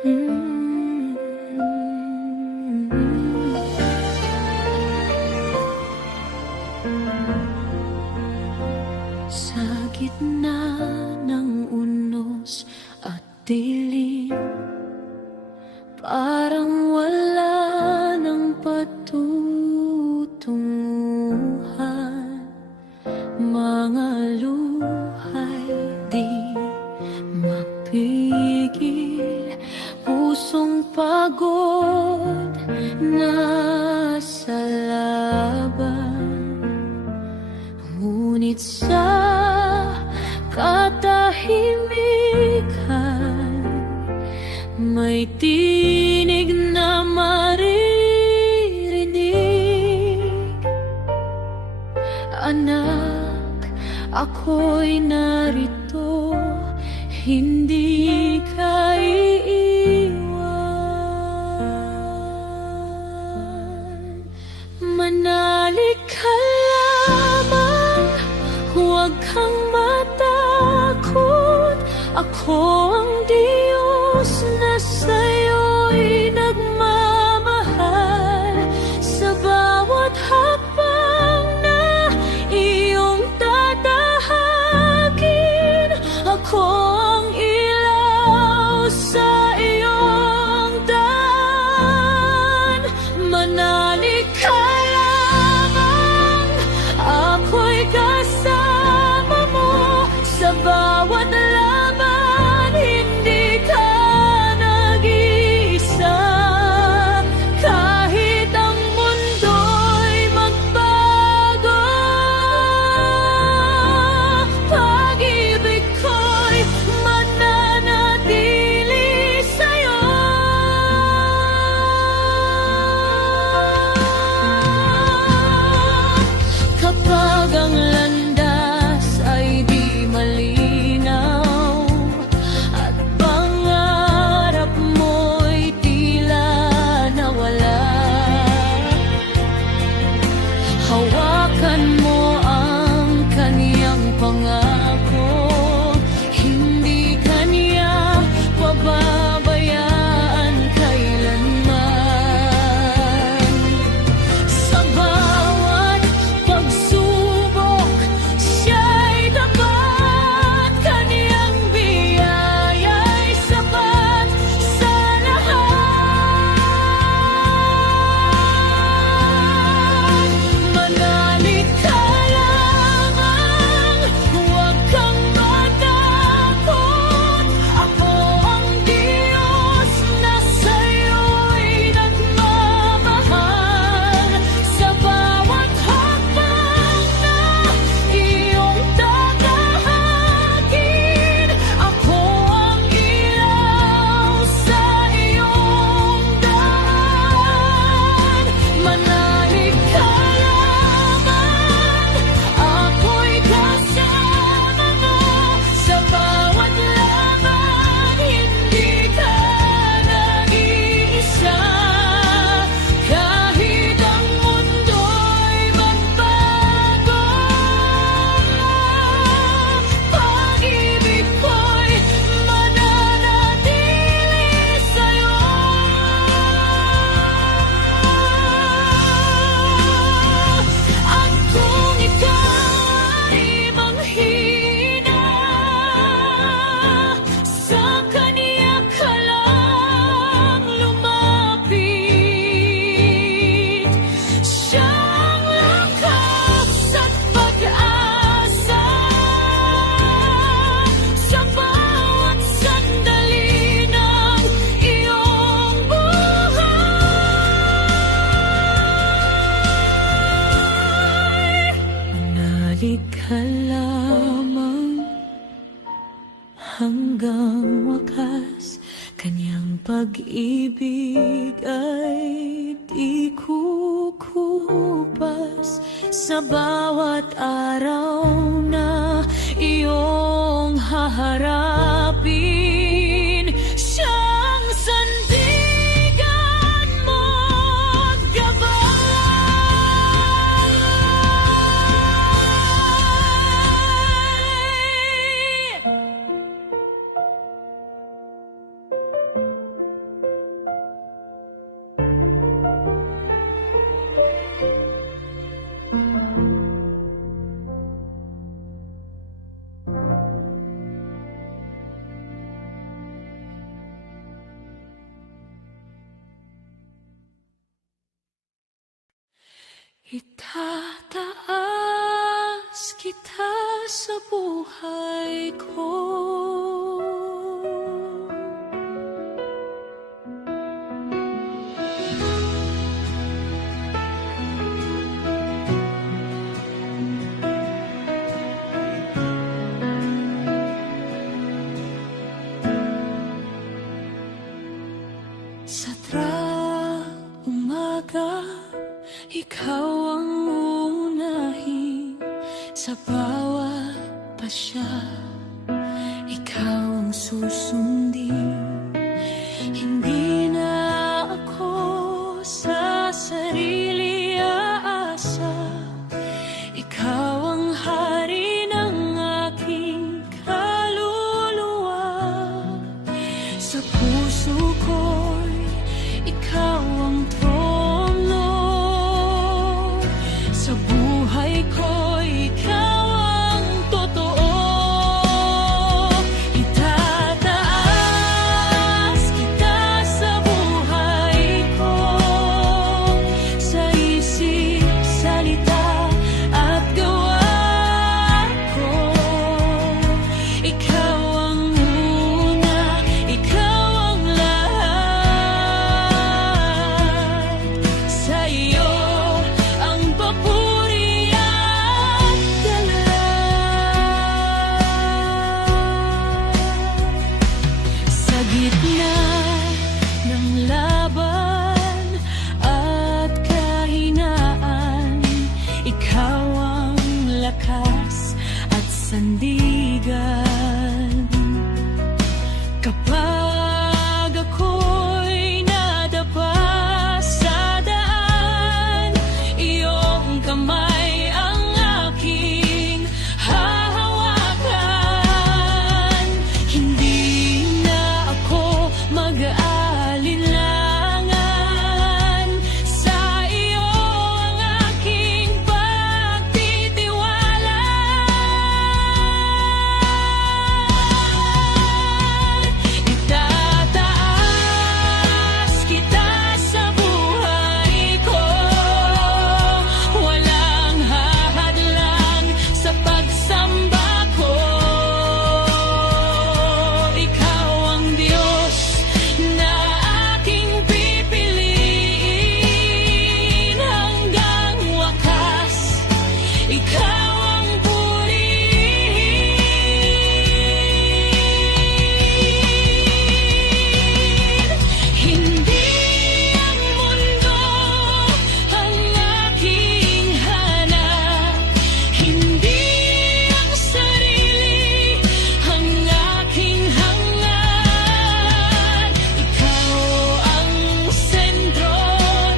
Mm. Sa gitna ng unos at dilim, parang wala ng patutunguhan. Mga luhay di mapigil, pusong pagod nasa laban. Ngunit sa katahimikan, may tinig na maririnig. Anak, ako'y narito, hindi ka iiwan. Manalig ka lamang, huwag kang matakot. Ako ang Diyos na sa'yo'y nagmamahal. Sa bawat hakbang na iyong tatahagin, ako ang ilaw sa iyong daan. Manalig ka lamang, ako'y kasama mo sa bawat laban. Hindi ka nag-iisa, kahit ang mundo'y magbago. Pag-ibig ko'y mananatili sa'yo. Kapag ang landas ay di malinaw at pangarap mo'y tila nawala, hawakan mo ang kaniyang pangako. Hindi kaniya pababayaan kailanman. Sa bawat pagsubok, siya'y tapat. Kaniyang biyaya'y sapat sa lahat. Manalig ka lamang, huwag kang matakot. Ako ang Diyos na sa'yo'y nagmamahal. Sa bawat hakbang na iyong tatahagin, ako ang ilaw sa iyong daan. Manalig ka lamang, ako'y kasama mo sa bawat laban. Hindi ka nag-iisa, kahit ang mundo'y magbago. Pag-ibig ko'y mananatili sa'yo. At kung ika'y manghina, sa kaniya ka lang lumapit. Siyang lakas at pag-asa sa bawat sandali ng iyong buhay. Manalig ka lamang, hanggang wakas kaniyang pag-ibig ay di kukupas. Sa bawat araw na iyong haharapin, siyang sandigan mo at gabay. buhay ko. Sa umaga, ikaw ang unahin. Sa bawat pasya, ikaw ang susundin. Hindi na ako sa sarili aasa. Ikaw ang hari ng aking kaluluwa. Sa puso ko'y ikaw ang trono. Sa buhay ko'y ikaw ang totoo. Itataas kita sa buhay ko, sa isip, salita at gawa ko. Ikaw ang una, ikaw ang lahat. Sa iyo ang papuri at galak. Sa gitna ng laban at kahinaan, ikaw ang lakas at sandigan. Kapag ako'y nadapa sa daan, iyong kamay ang aking hahawakan. Hindi na ako mag-aalinlangan. Sa iyo ang aking pagtitiwala. Itataas kita sa buhay ko. Walang hahadlang sa pagsamba ko. Ikaw ang Diyos na aking pipiliin hanggang wakas. Ikaw ang purihin. Hindi ang mundo ang aking hanap. Hindi ang sarili ang aking hangad. Ikaw ang sentro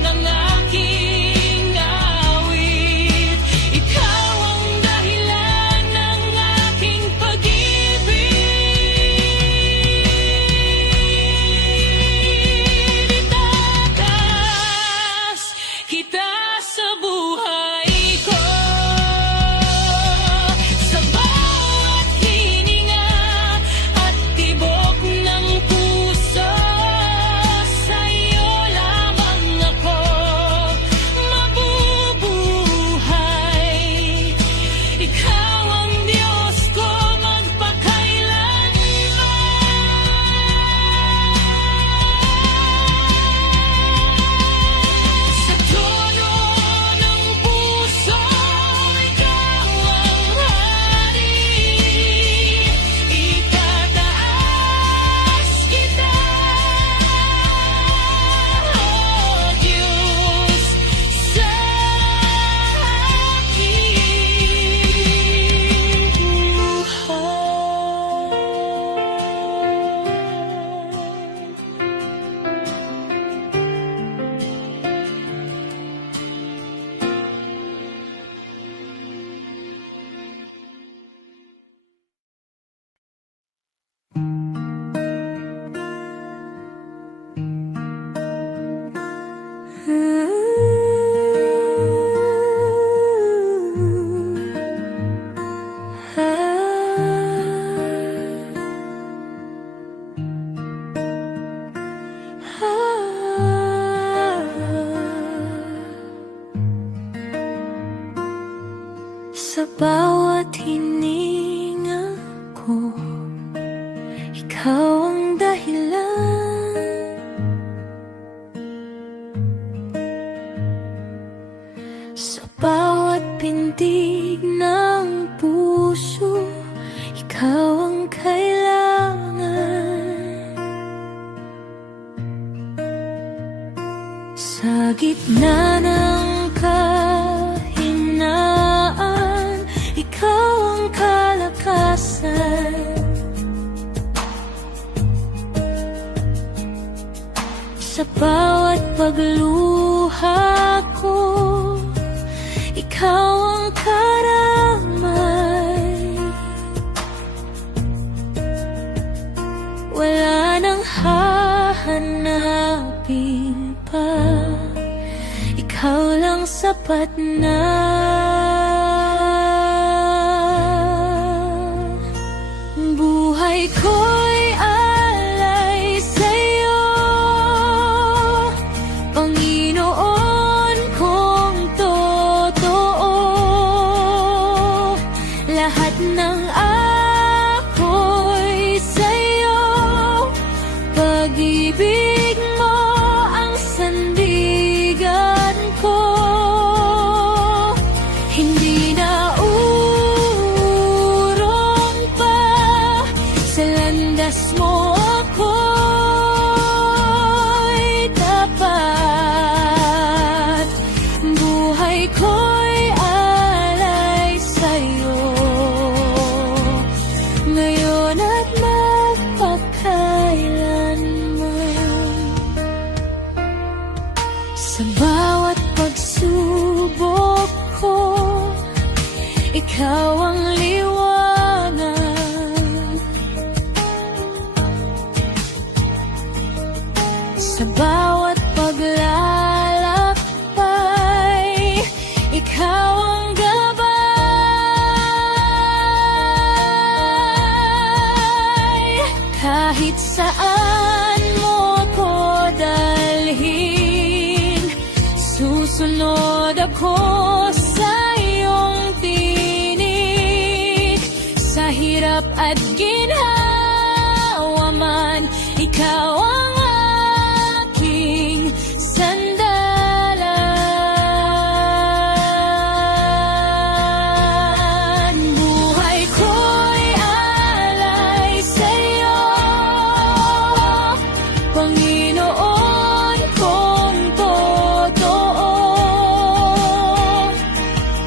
ng aking awit. Ikaw ang dahilan ng aking pag-ibig. Itataas kita sa buhay ko. Sa bawat hininga at tibok ng puso, sa iyo lamang ako mabubuhay. Ikaw ang Diyos ko magpakailanman. Sa trono ng puso, ikaw ang hari. Itataas kita, O Diyos, sa aking Sa bawat hininga ikaw ang dahilan. Sa bawat pintig ng puso, ikaw ang kailangan. Sa gitna ng kahinaan, ikaw ang kalakasan. Sa bawat pagluha ko, ikaw ang karamay. Wala nang hahanapin pa, ikaw lang sapat na. Buhay ko'y alay sa'yo, Panginoon kong totoo. Lahat ng ako'y sa'yo, pag-ibig mo ang sandigan ko. Hindi na urong pa, sa landas mo ako'y tapat. Buhay ko'y alay sa'yo, ngayon at magpakailanman. Sa bawat pagsubok ko, ikaw ang liwanag. Sa bawat paglalakbay, ikaw ang gabay. Kahit saan mo ako dalhin, susunod ako sa iyong tinig. Sa hirap at ginhawa man, ikaw ang aking sandalan. Buhay ko'y alay sa'yo, Panginoon kong totoo.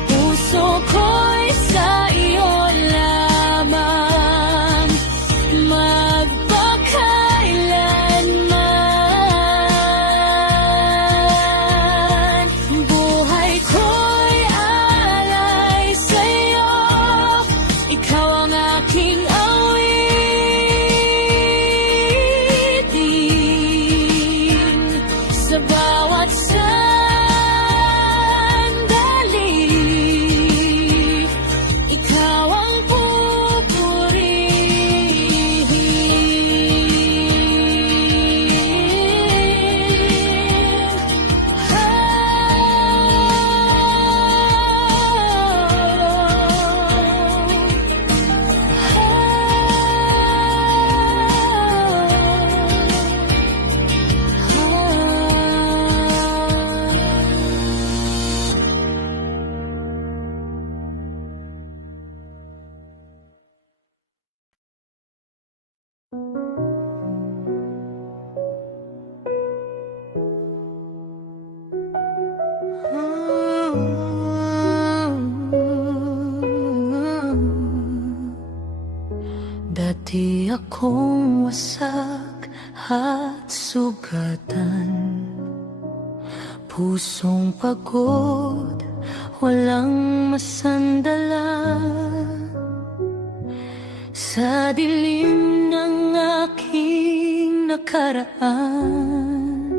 Puso ko'y sa iyo lamang, magpakailanman. Buhay ko'y alay sa'yo, ikaw ang aking awitin. Sa bawat sandali, ikaw ang dati akong wasak at sugatan, pusong pagod, walang masandalan. Sa dilim ng aking nakaraan,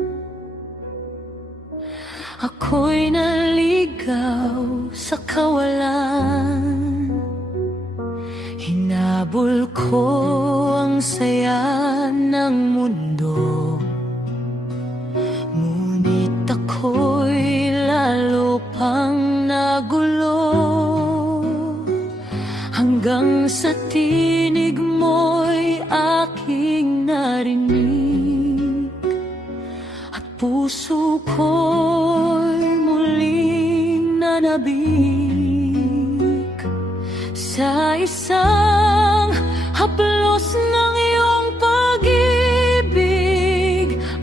ako'y naligaw sa kawalan. Hinabol ko ang saya ng mundo, ngunit ako'y lalo pang nagulo. Hanggang sa tinig mo'y aking marinig at puso ko'y muling nanabik sa isang haplos ng iyong pag-ibig.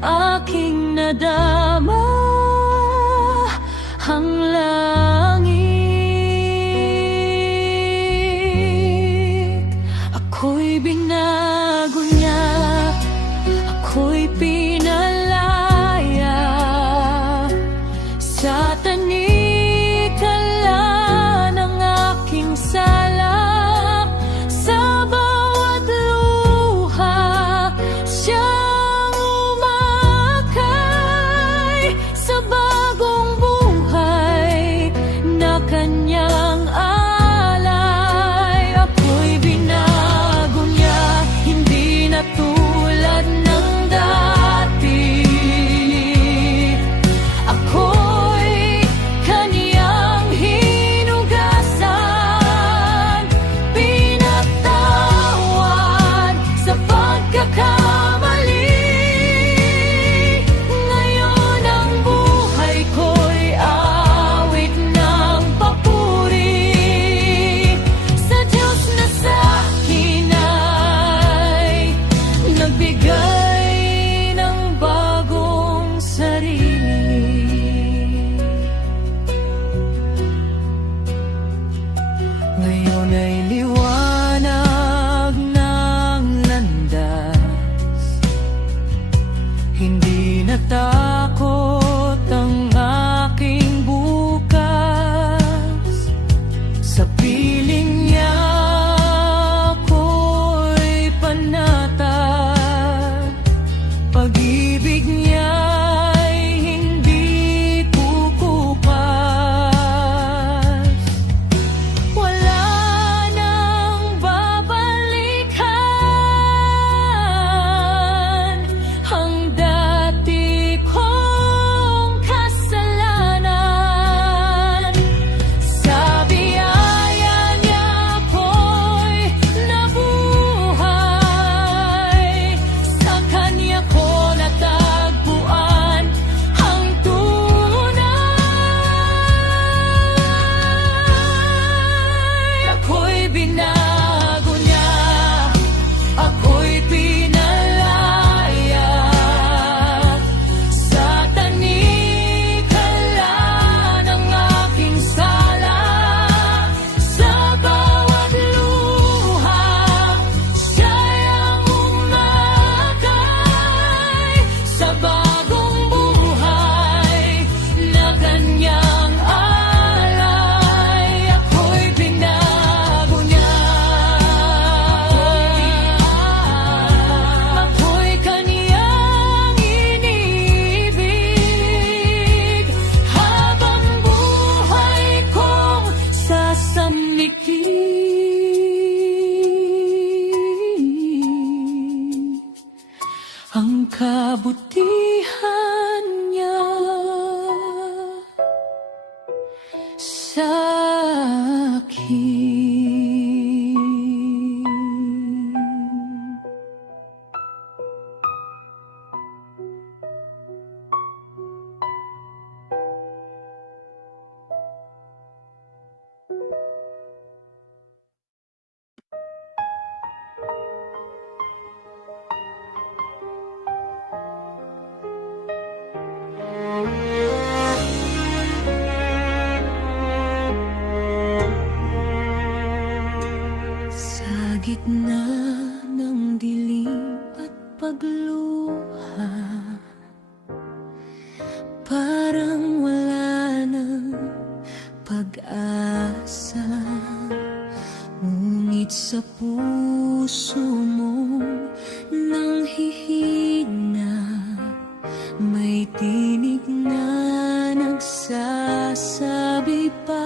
Aking nadama ang langit. Ako'y binago niya, ako'y pinalaya sa tanikala ng aking sala. Sa bawat luha siyang umakay sa bagong buhay na kanyang alay. Ako'y binago niya, hindi na tulad ng dati. Ako'y kaniyang hinugasan, pinatawad sa pagkakamali. Ngayon ang buhay ko'y awit ng papuri sa Diyos na sa'kin ay nagbigay ng bagong sarili. Ngayon ay liwanag ng landas, hindi na takot ang aking bukas. Sa piling niya ako'y panatag, pag-ibig niya'y hindi kukupas. Wala nang babalikan ang dati kong kasalanan. Sa biyaya niya ako'y nabuhay, sa kanya ko natagpuan ang tunay. Ako'y binago niya, ako'y pinalaya sa tanikala ng aking sala. Sa bawat luha siya'y ang umakay sa bagong buhay na kanyang alay. Ako'y binago niya, ako'y kaniyang inibig habang buhay kong sasamikin ang kabutihan niya sa akin. Sa gitna ng dilim at pagluha, parang wala nang pag-asa. Ngunit sa puso mo nang hihina, may tinig na nagsasabi pa,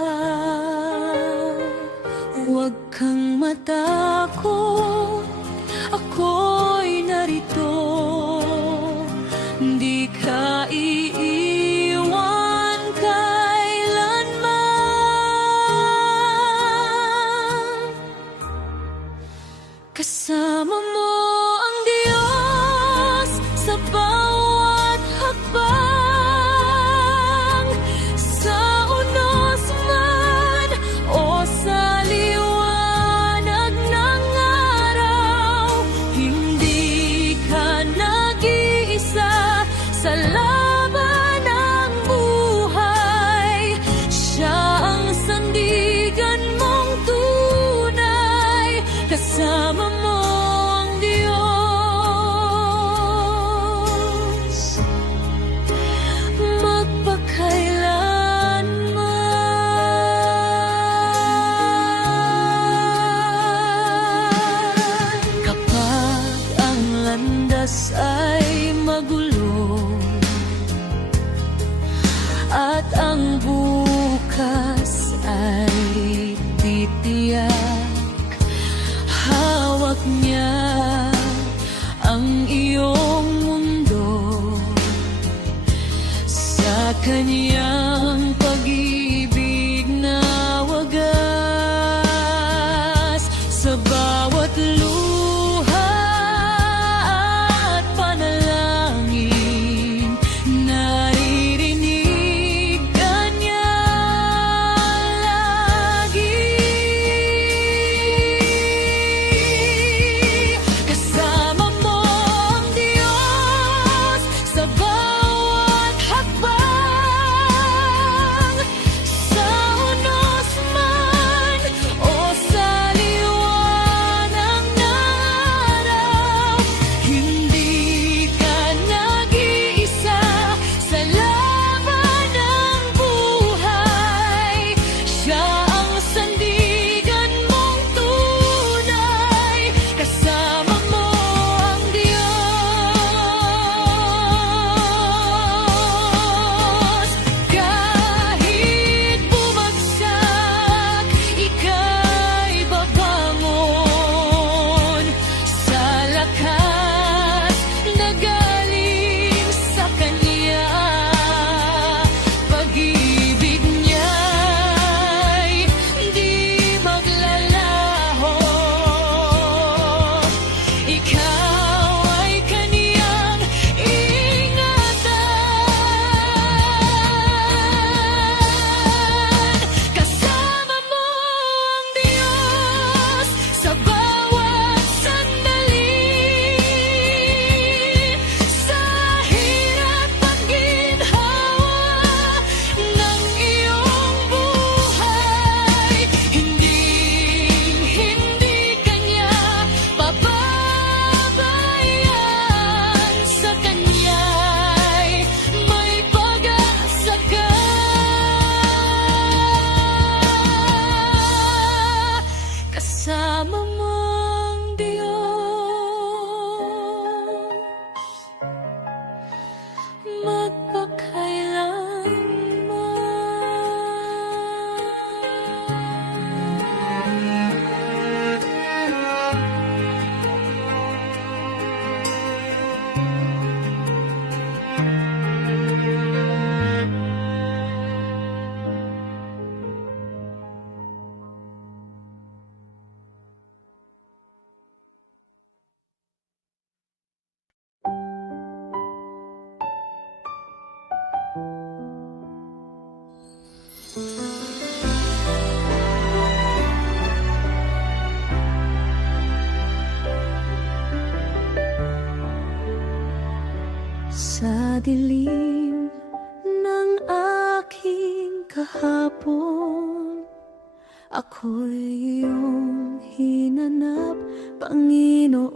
huwag kang matakot, ako'y narito. Sa dilim ng aking kahapon, ako'y iyong hinanap, Panginoon.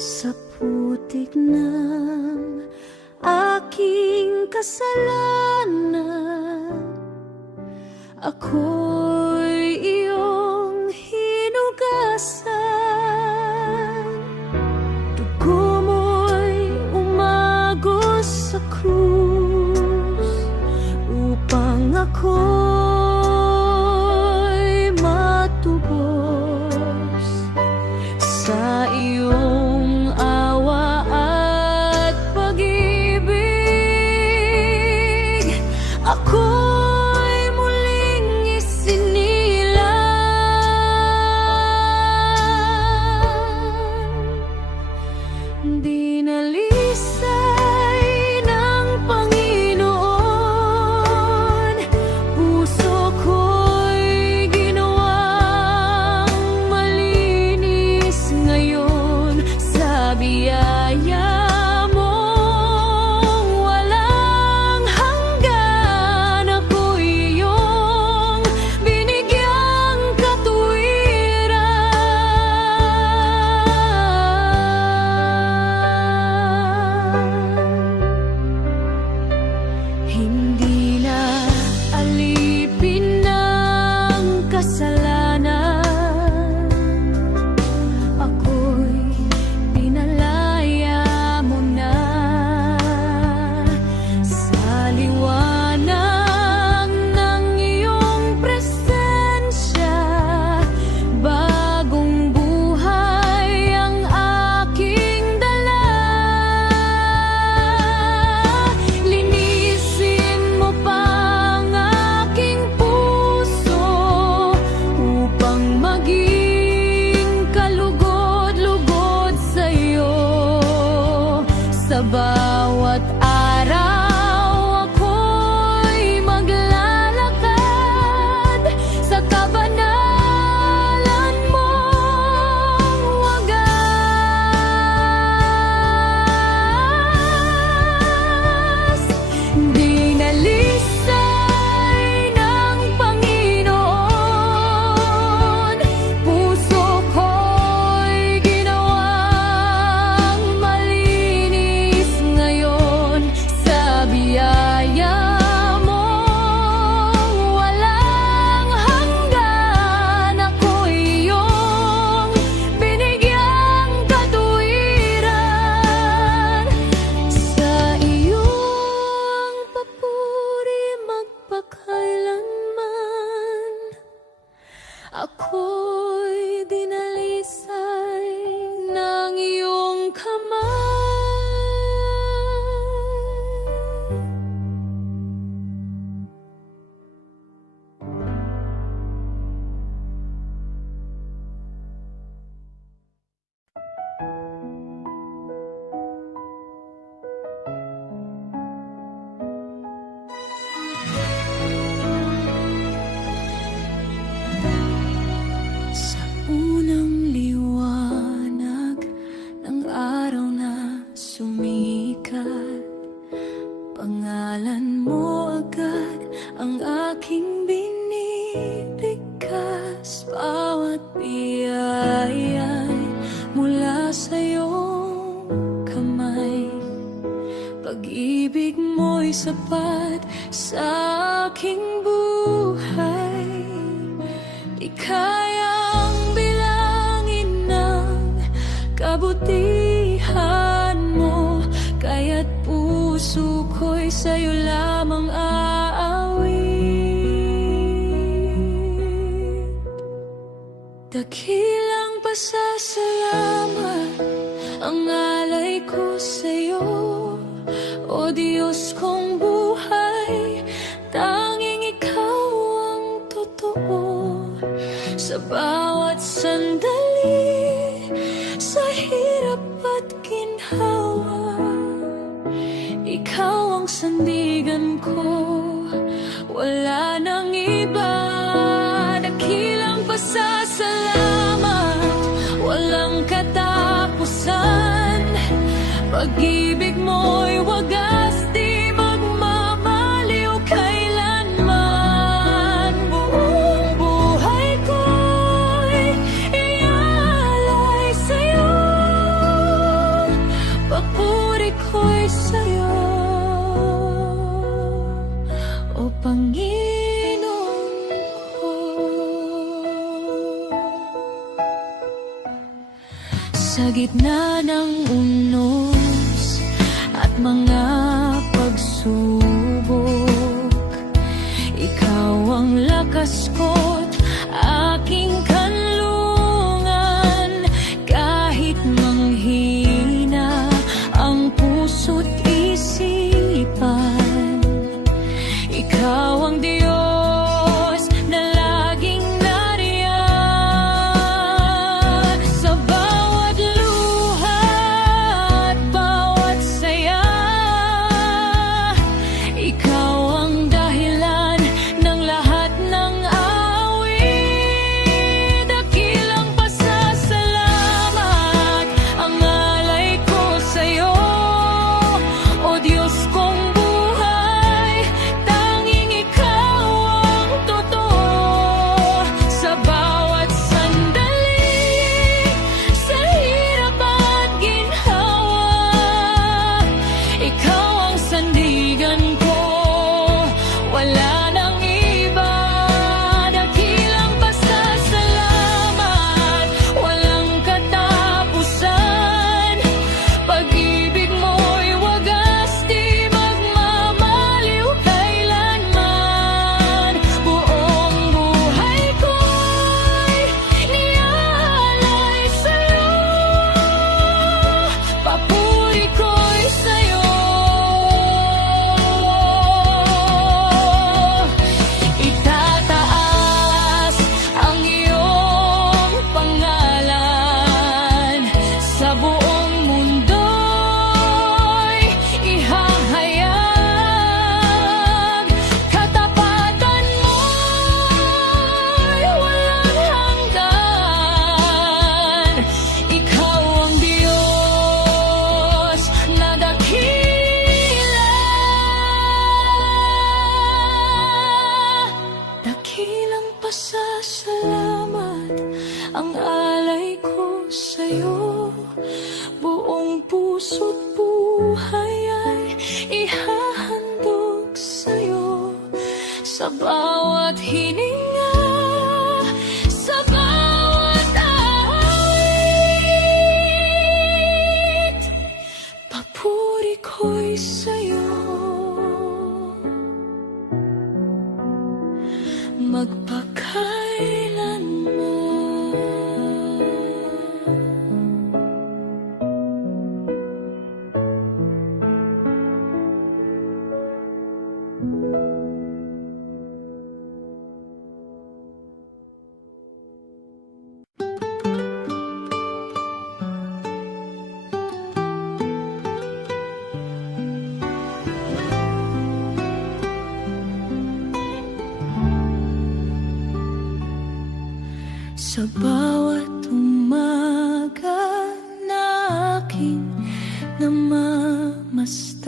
Sa putik ng aking kasalanan, ako'y iyong hinugasan. Dugo mo'y umagos sa krus upang ako'y matubos sa iyong awa at pag-ibig. Ako'y muling isinilang, dinalisay ng Panginoon. Puso ko'y ginawang malinis ngayon sa biyaya mong walang hanggan. Ako'y iyong binigyang katwiran. Hindi na alipin ng kasalanan, ako'y pinalaya mo na sa liwanag ng iyong presensya. Bagong buhay ang aking dala. Linisin mo pa ang aking puso upang maging kalugod-lugod sa iyo. Sa bawat araw ako'y maglalakad sa kabanalan mong wagas. Dinalisay ng Panginoon, puso ko'y ginawang malinis ngayon sa biyaya mong walang hanggan. Ako'y iyong binigyang katwiran. Sa iyong papuri magpakailanman, ako'y dinalisay ng iyong kamay. Sa unang liwanag ng araw na sumikat, pangalan mo agad ang aking binibigkas. Bawat biyaya'y mula sa iyong kamay. Pag-ibig mo'y sapat sa aking buhay. Di kayang bilangin ng kabutihan mo, kaya't puso ko'y sa'yo lamang aawit. Dakilang pasasalamat ang alay ko sa'yo, o Diyos kong buhay. Tanging ikaw ang totoo sa bawat sandali, sa hirap at ginhawa. Ikaw ang sandigan ko, wala nang iba. Dakilang pasasalamat, walang katapusan. Pag-ibig mo'y wagas, di magmamaliw kailanman. Buong buhay ko'y iaalay sa'yo, papuri ko'y sa'yo, o Panginoon ko. Sa gitna ng unos at mga pagsubok, ikaw ang lakas ko't aking kanlungan. Kahit manghina ang puso't isipan, ikaw ang Diyos na laging nariyan. Sa bawat luha at bawat saya, ikaw ang dahilan ng lahat ng awit. Dakilang pasasalamat ang alay ko sa'yo, o Diyos kong buhay. Tanging ikaw ang totoo. Sa bawat sandali, sa hirap at ginhawa, ikaw ang sandigan ko, wala nang iba. Dakilang pasasalamat, walang katapusan. Pag-ibig mo'y wagas, di magmamaliw kailanman. Buong buhay ko'y niaalay sa'yo, papuri ko'y sa'yo. Itataas ang iyong pangalan, sa buong mundo'y ihahayag. Katapatan mo'y walang hanggan. Ikaw ang Diyos na dakila. Dakilang pasasalamat ang alay ko sa'yo. Buong puso't buhay ay ihahandog sa'yo. Sa bawat hininga, sa bawat awit, papuri ko'y sa'yo, magpakailanman. Sa bawat umaga na aking namamastan,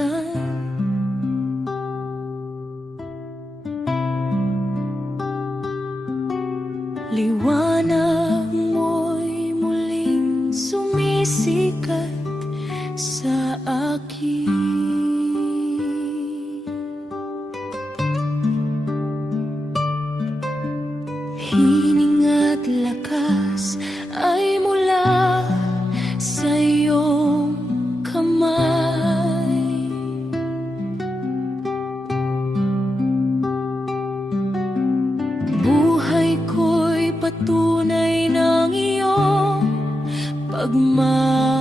liwanag mo'y muling sumisikat sa akin. Hining at lakas ay mula sa iyong kamay. Buhay ko'y patunay ng iyong pagmamahal.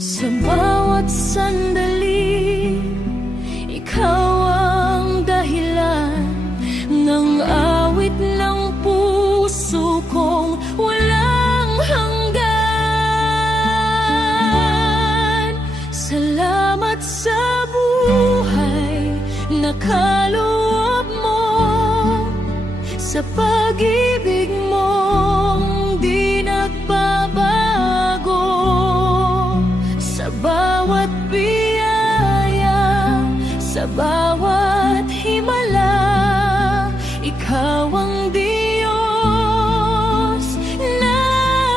Sa bawat sandali, ikaw ang dahilan ng awit ng puso kong walang hanggan. Salamat sa buhay na kaloob mo, sa pag-ibig mong di nagbabago. Sa bawat biyaya, sa bawat himala, ikaw ang Diyos na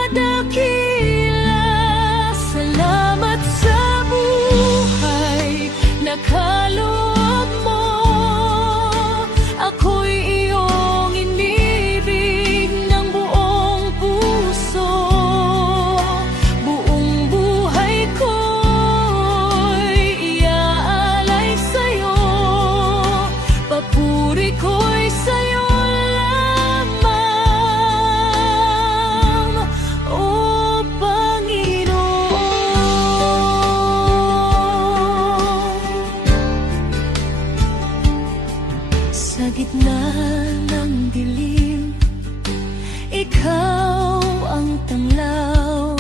dakila. Salamat sa buhay na kaloob mo. Ako'y iyong inibig ng buong puso. Buong buhay ko'y iaalay sa'yo. Papuri ko'y sa'yo lamang, O Panginoon. Sa gitna ng dilim, ikaw ang tanglaw.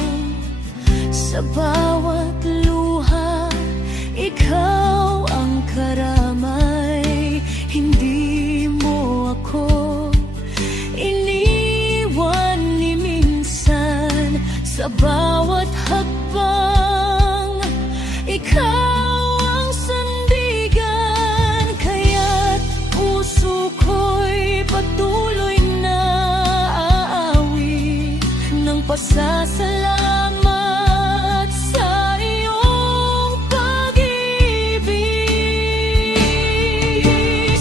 Sa bawat luha, ikaw ang karamay. Hindi mo ako iniwan ni minsan. Sa bawat hakbang, ikaw ang sandigan. Kaya't puso ko'y patuloy na aawi ng pasasalamat sa iyong pag-ibig.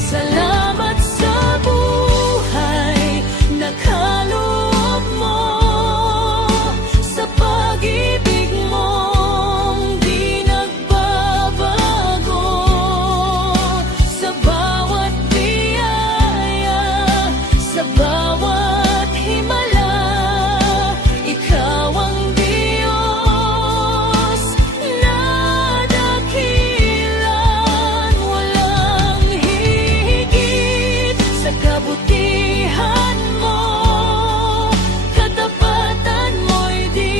Salamat sa buhay na kaloob mo, sa pag-ibig mong di nagbabago. Sa bawat biyaya, sa bawat himala, ikaw ang Diyos na dakilan. Walang hihigit sa kabutihan mo. Katapatan mo'y di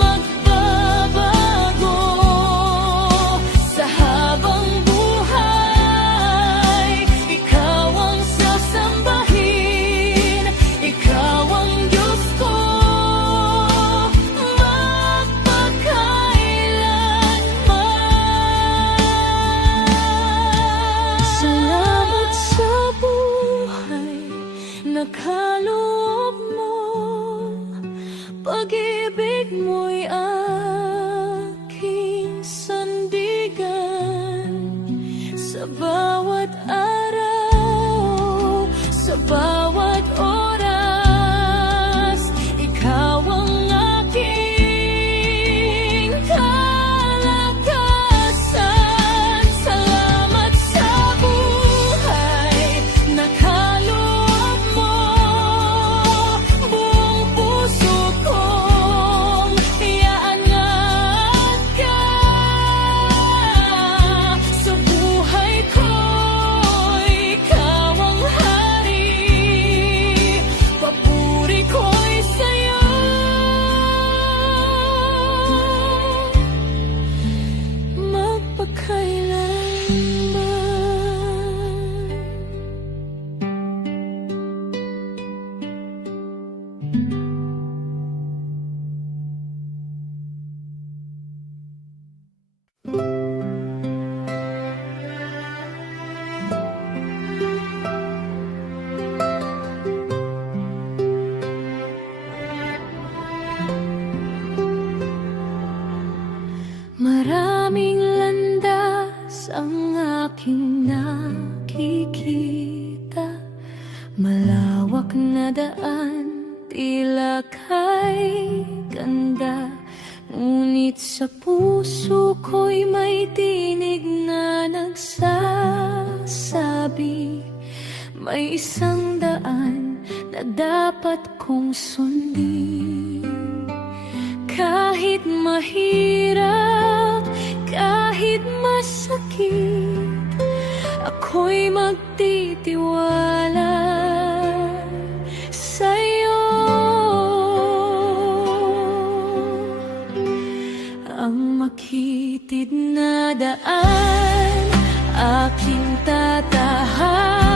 magbabago. Sa habang buhay, ikaw ang sasambahin. Ikaw ang Diyos ko magpakailanman. Salamat sa buhay na kaloob mo. Pag-ibig mo'y aking sandigan. Sa bawat araw, sa bawat oras, ikaw ang aking kalakasan. Salamat sa buhay na kaloob mo. Buong puso kong iaangat ka. Sa buhay ko'y ikaw ang hari. Papuri ko'y sa'yo magpakailanman. Maraming landas ang aking nakikita. Malawak na daan, tila kay ganda. Ngunit sa puso ko'y may tinig na nagsasabi, may isang daan na dapat kong sundin. Kahit mahirap, kahit masakit, ako'y magtitiwala sa'yo. Ang makitid na daan, aking tatahakin.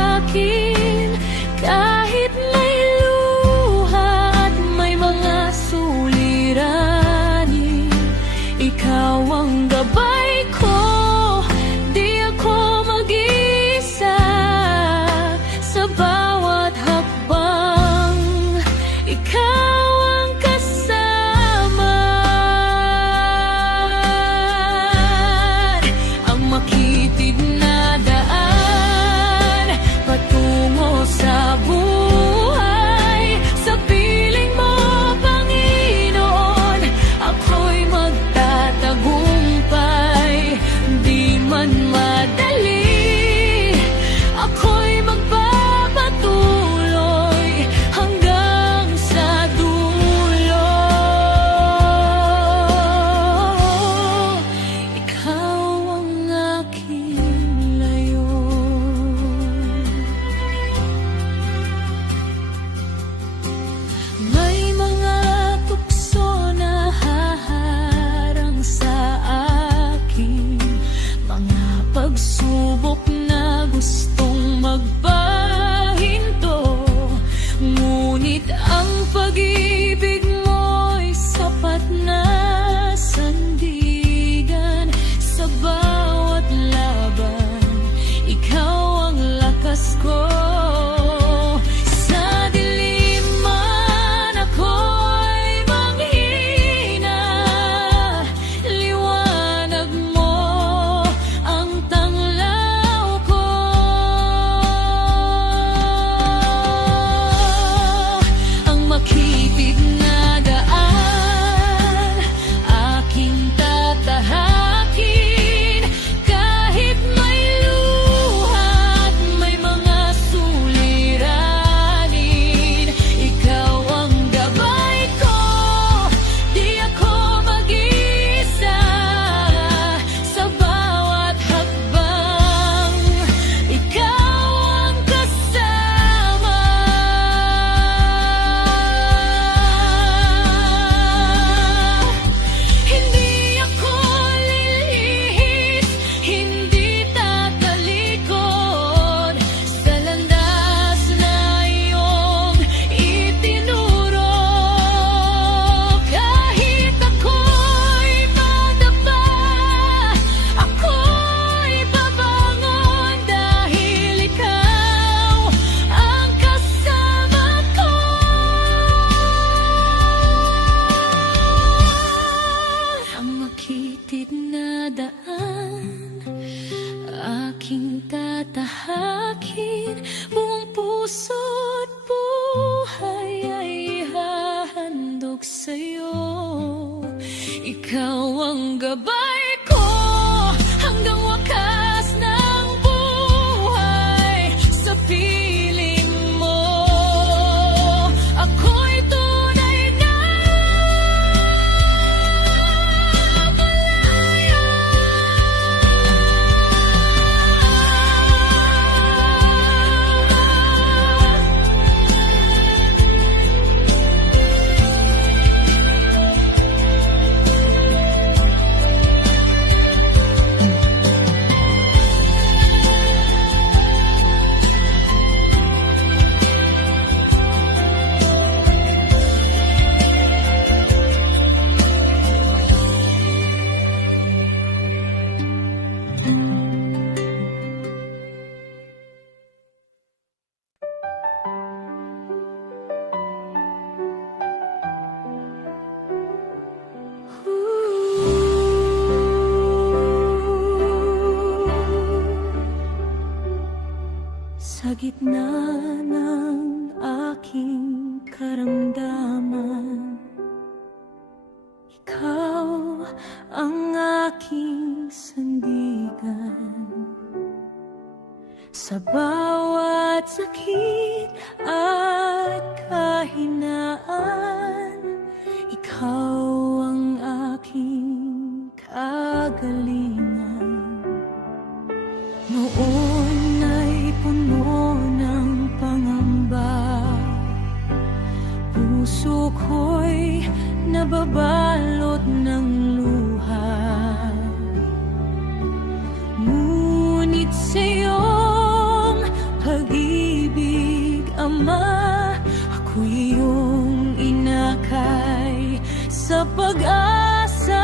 sa bawat hakbang, ikaw ang kasama. Ang makitid na daan patungo sa buhay, sa piling mo, Panginoon, ako'y magtatagumpay. Di man madali, ako'y magpapatuloy hanggang sa dulo. Ikaw ang aking layon. May mga tukso na haharang sa akin, mga pagsubok na gustong magpahinto, ngunit ang pag-ibig mo'y sapat na sandigan. Sa bawat laban, ikaw ang lakas ko. Sa dilim man ako'y manghina, liwanag mo ang tanglaw ko. Ang makitid na daan aking tatahakin, kahit may luha at may mga suliranin. Ikaw ang gabay ko, di ako mag-isa. Sa bawat hakbang, ikaw ang kasama. Hindi ako lilihis, hindi tatalikod sa landas na iyong itinuro. Kahit ako'y madapa, ako'y babangon dahil ikaw ang kasama ko. Ang makitid na daan aking tatahakin, buong puso't buhay ay ihahandog sa'yo. Ikaw ang gabay ko hanggang wakas ng buhay. Sa piling mo, ako'y tunay na malaya. Sa gitna ng aking karamdaman, ikaw ang aking sandigan. Sa bawat sakit at kahinaan, ikaw ang aking kagalingan. Noon ay puno ng pangamba, puso ko'y nababalot ng luha. Ngunit sa iyong pag-ibig, Ama, ako'y iyong inakay sa pag-asa.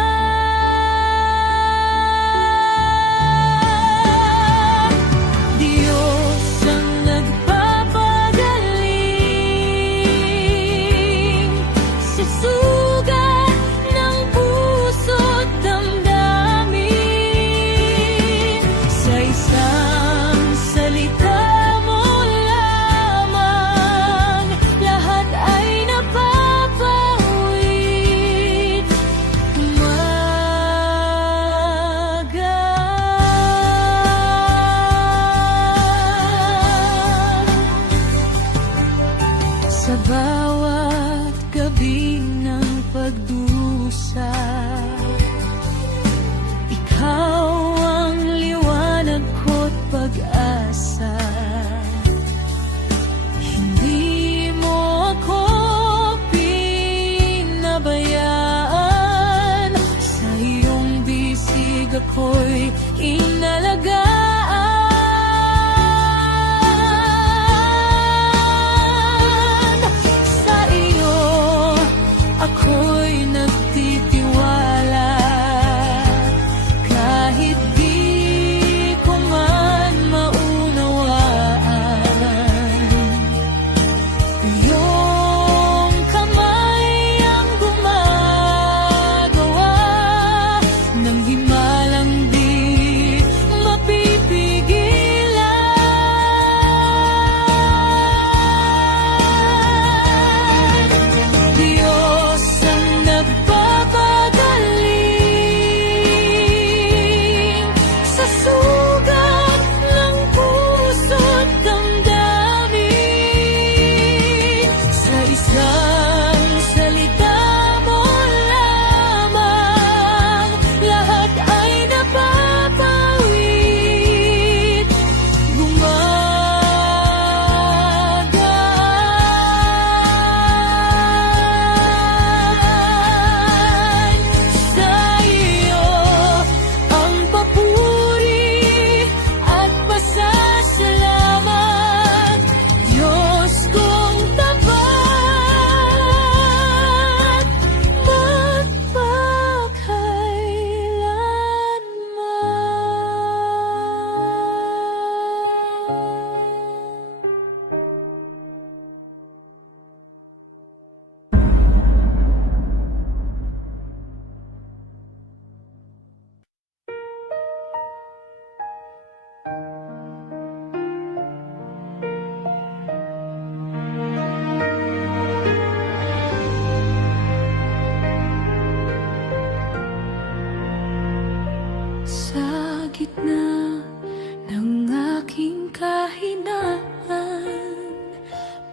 Diyos ang nagpapalaya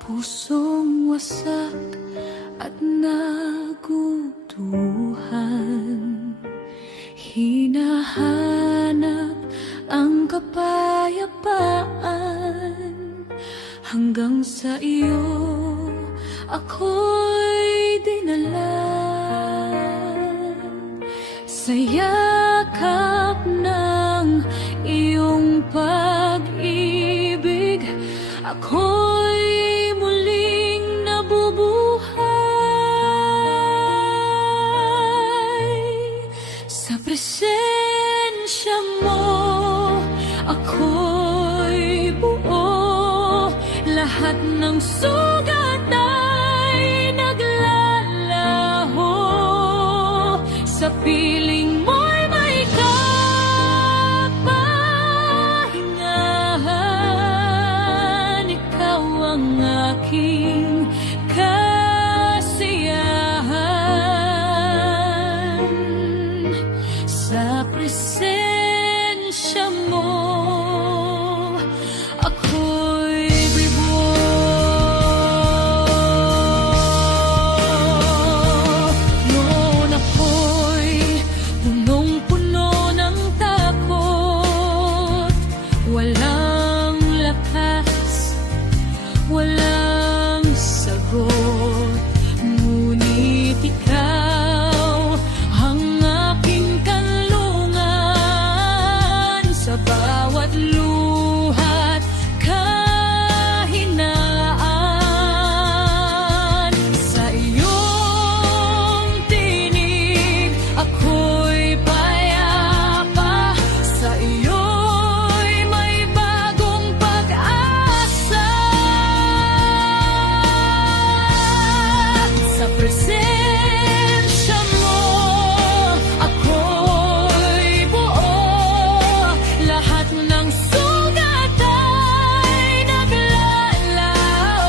pusong wasak at nagutuhan, hinahanap ang kapayapaan. Hanggang sa iyo ako'y dinala, sa yakap ng iyong pag-ibig ako'y muling nabubuhay. Sa presensya mo ako'y buo, lahat ng sugat ay naglalaho. Sa piling mo'y may kapahingahan, ikaw ang aking kasiyahan. Sa presensya mo ako'y bibuo. Noon ako'y punong-puno ng takot, walang lakas, walang sagot. Ngunit ikaw ang aking kanlungan, sa bawat luha't kahinaan. Sa iyong tinig ako'y payapa, sa iyo'y may bagong pag-asa. Sa presensya mo ako'y buo, lahat ng sugat ay naglalaho.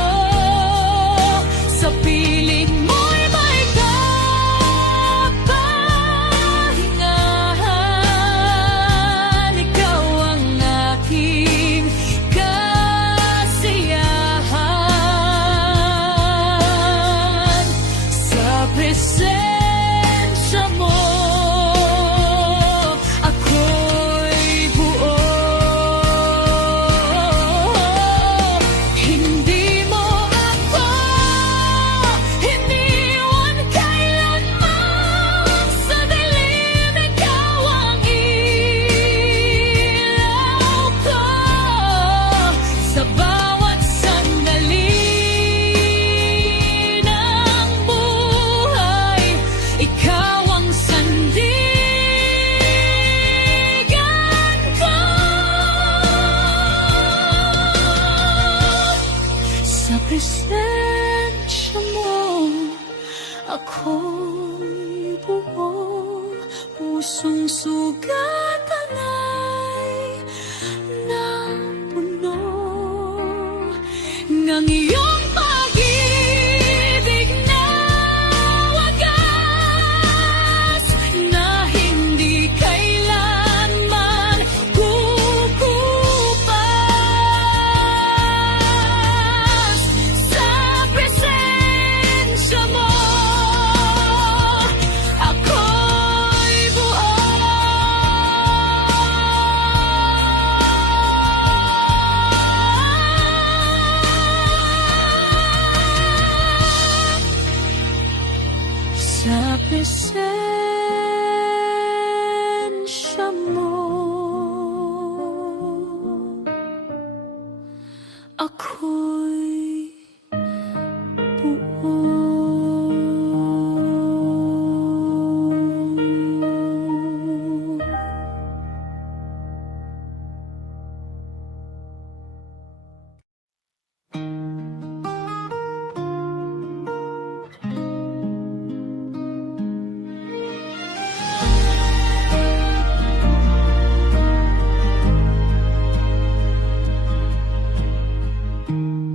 Sa piling mo'y may kapahingahan, ikaw ang aking kasiyahan. Sa presensya mo ako'y buo. Hindi mo ako iniwan kailanman, sa dilim ikaw ang ilaw ko. Sa bawat sandali ng buhay, ikaw ang sandigan ko. Sa presensya mo ako'y buo, pusong sugatan ay napuno ng iyong pag-ibig na wagas, na hindi kailanman kukupas. Sa presensya mo ako'y buo. Sa presensya mo ako'y buo.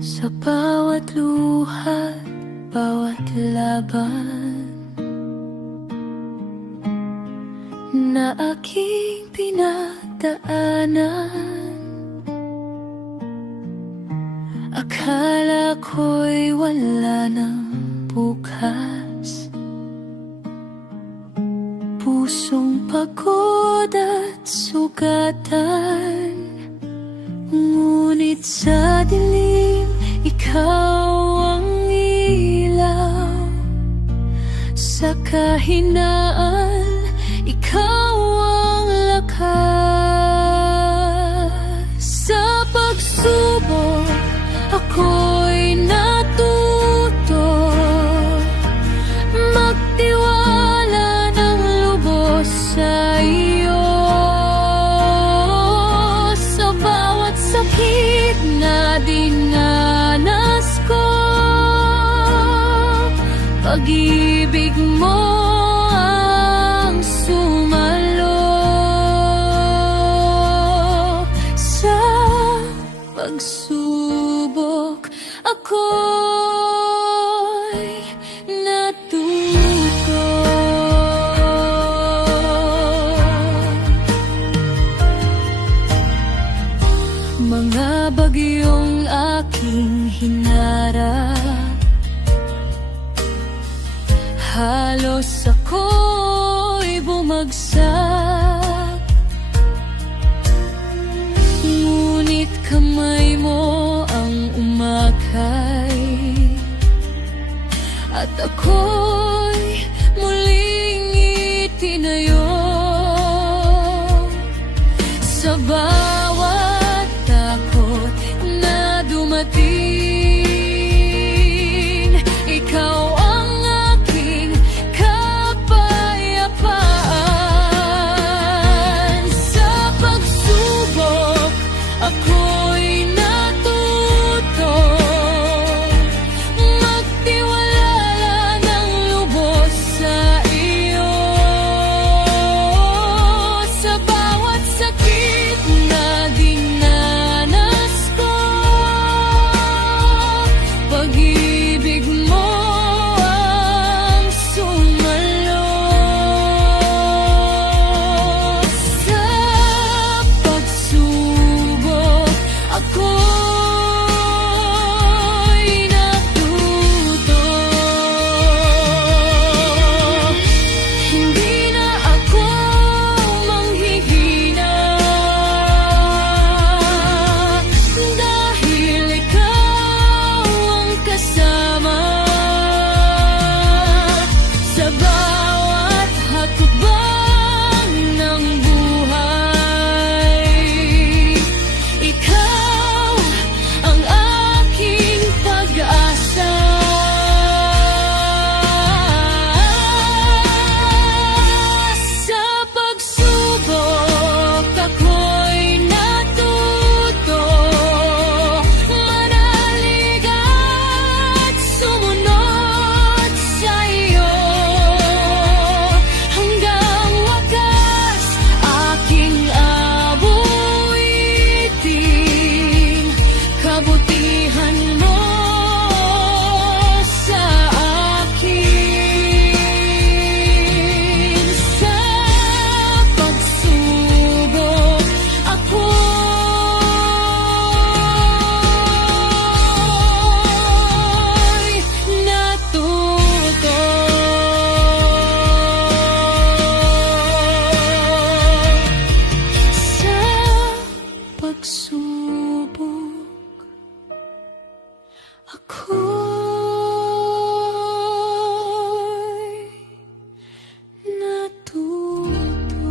Sa bawat luha, bawat laban na aking pinagdaanan, Akala ko'y wala ng bukas, pusong pagod at sugatan. Ngunit sa dilim, ikaw ang ilaw. Sa kahinaan, ikaw ang lakas. Sa pagsubok, ako'y natuto magtiwala ng lubos sa iyo. Sa bawat sakit na dinanas ko, pag-ibig mo ang sumalo. Sa pagsubok, ako'y natuto. Mga bagyong aking hinarap, halos ako'y bumagsak. Ngunit kamay mo ang umakay, at ako'y muling itinayo. Sa bawat takot na dumating, ikaw ang aking kapayapaan. Sa pagsubok, ako'y natuto magtiwala ng lubos sa iyo. Sa bawat sakit na dinanas ko, pag-ibig mo ang sumalo. Sa pagsubok, ako'y natuto. Hindi na ako manghihina, dahil ikaw ang kasama. Sa bawat hakbang ng buhay, ikaw ang aking pag-asa. Sa pagsubok, ako'y natuto manalig at sumunod sa iyo. Hanggang wakas, aking abuitin kabutihan mo sa akin. Sa pagsubok, ako'y natuto. Sa pagsubok, ako'y natuto.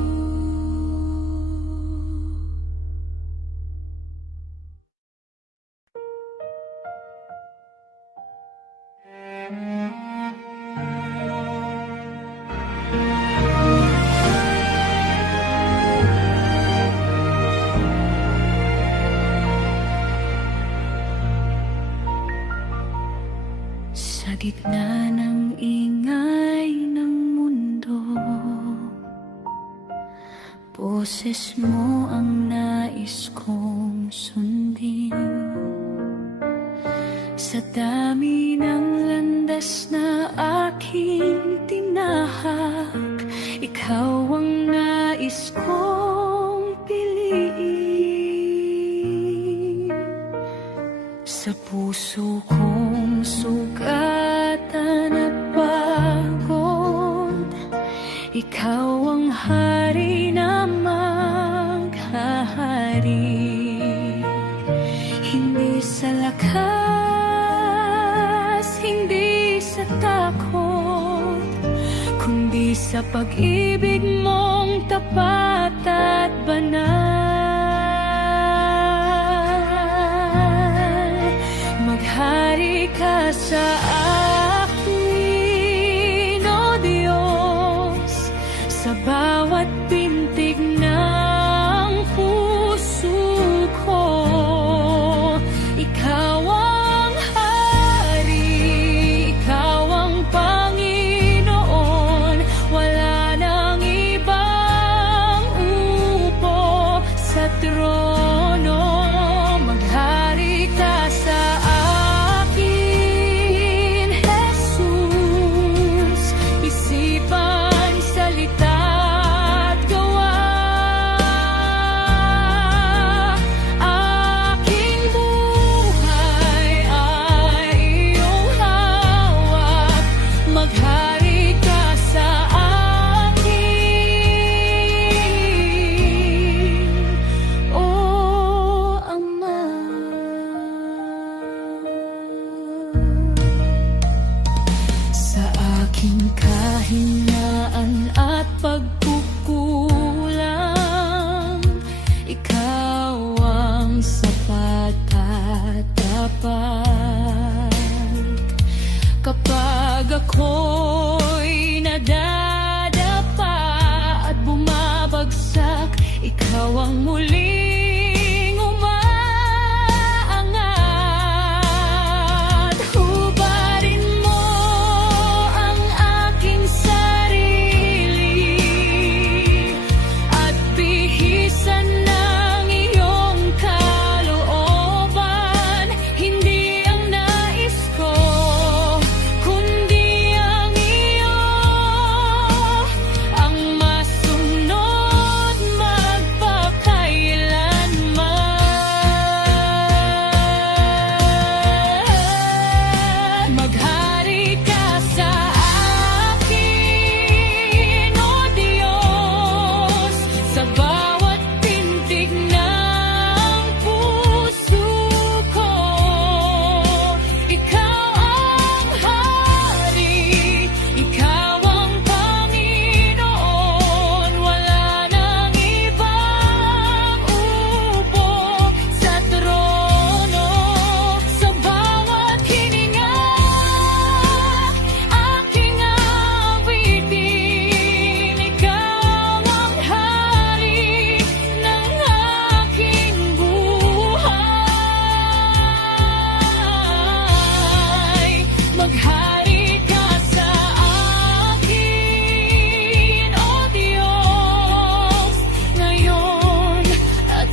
Sa gitna ng ingay ng mundo, boses mo ang nais kong sundin. Sa dami ng landas na aking tinahak, ikaw ang nais kong piliin. Sa puso puso kong sugatan at pagod, ikaw ang hari na maghahari. Hindi sa lakas, hindi sa takot, kundi sa pag-ibig mong tapat at banal. Maghari ka sa akin, O Diyos, sa bawat pintig ng puso ko. Ikaw ang hari, ikaw ang Panginoon, wala nang ibang upo sa trono. Maghari ka sa akin, Jesus, isipan, salita at gawa. Aking buhay ay iyong hawak. Maghari ka sa akin, O Ama. Sa aking kahinaan at pagkukulang, ikaw ang sapat at tapat. Kapag ako'y nadadapa at bumabagsak, ikaw ang muling umaangat. Hubarin mo ang aking sarili at bihisan ng iyong kalooban. Hindi ang nais ko, kundi ang iyo ang masunod magpakailanman. Maghari ka sa akin, O Diyos, sa bawat pintig ng puso ko. Ikaw ang hari, ikaw ang Panginoon, wala nang ibang upo sa trono. Sa bawat hininga, aking awitin, ikaw ang hari ng aking buhay. Maghari ka sa akin, O Diyos, ngayon at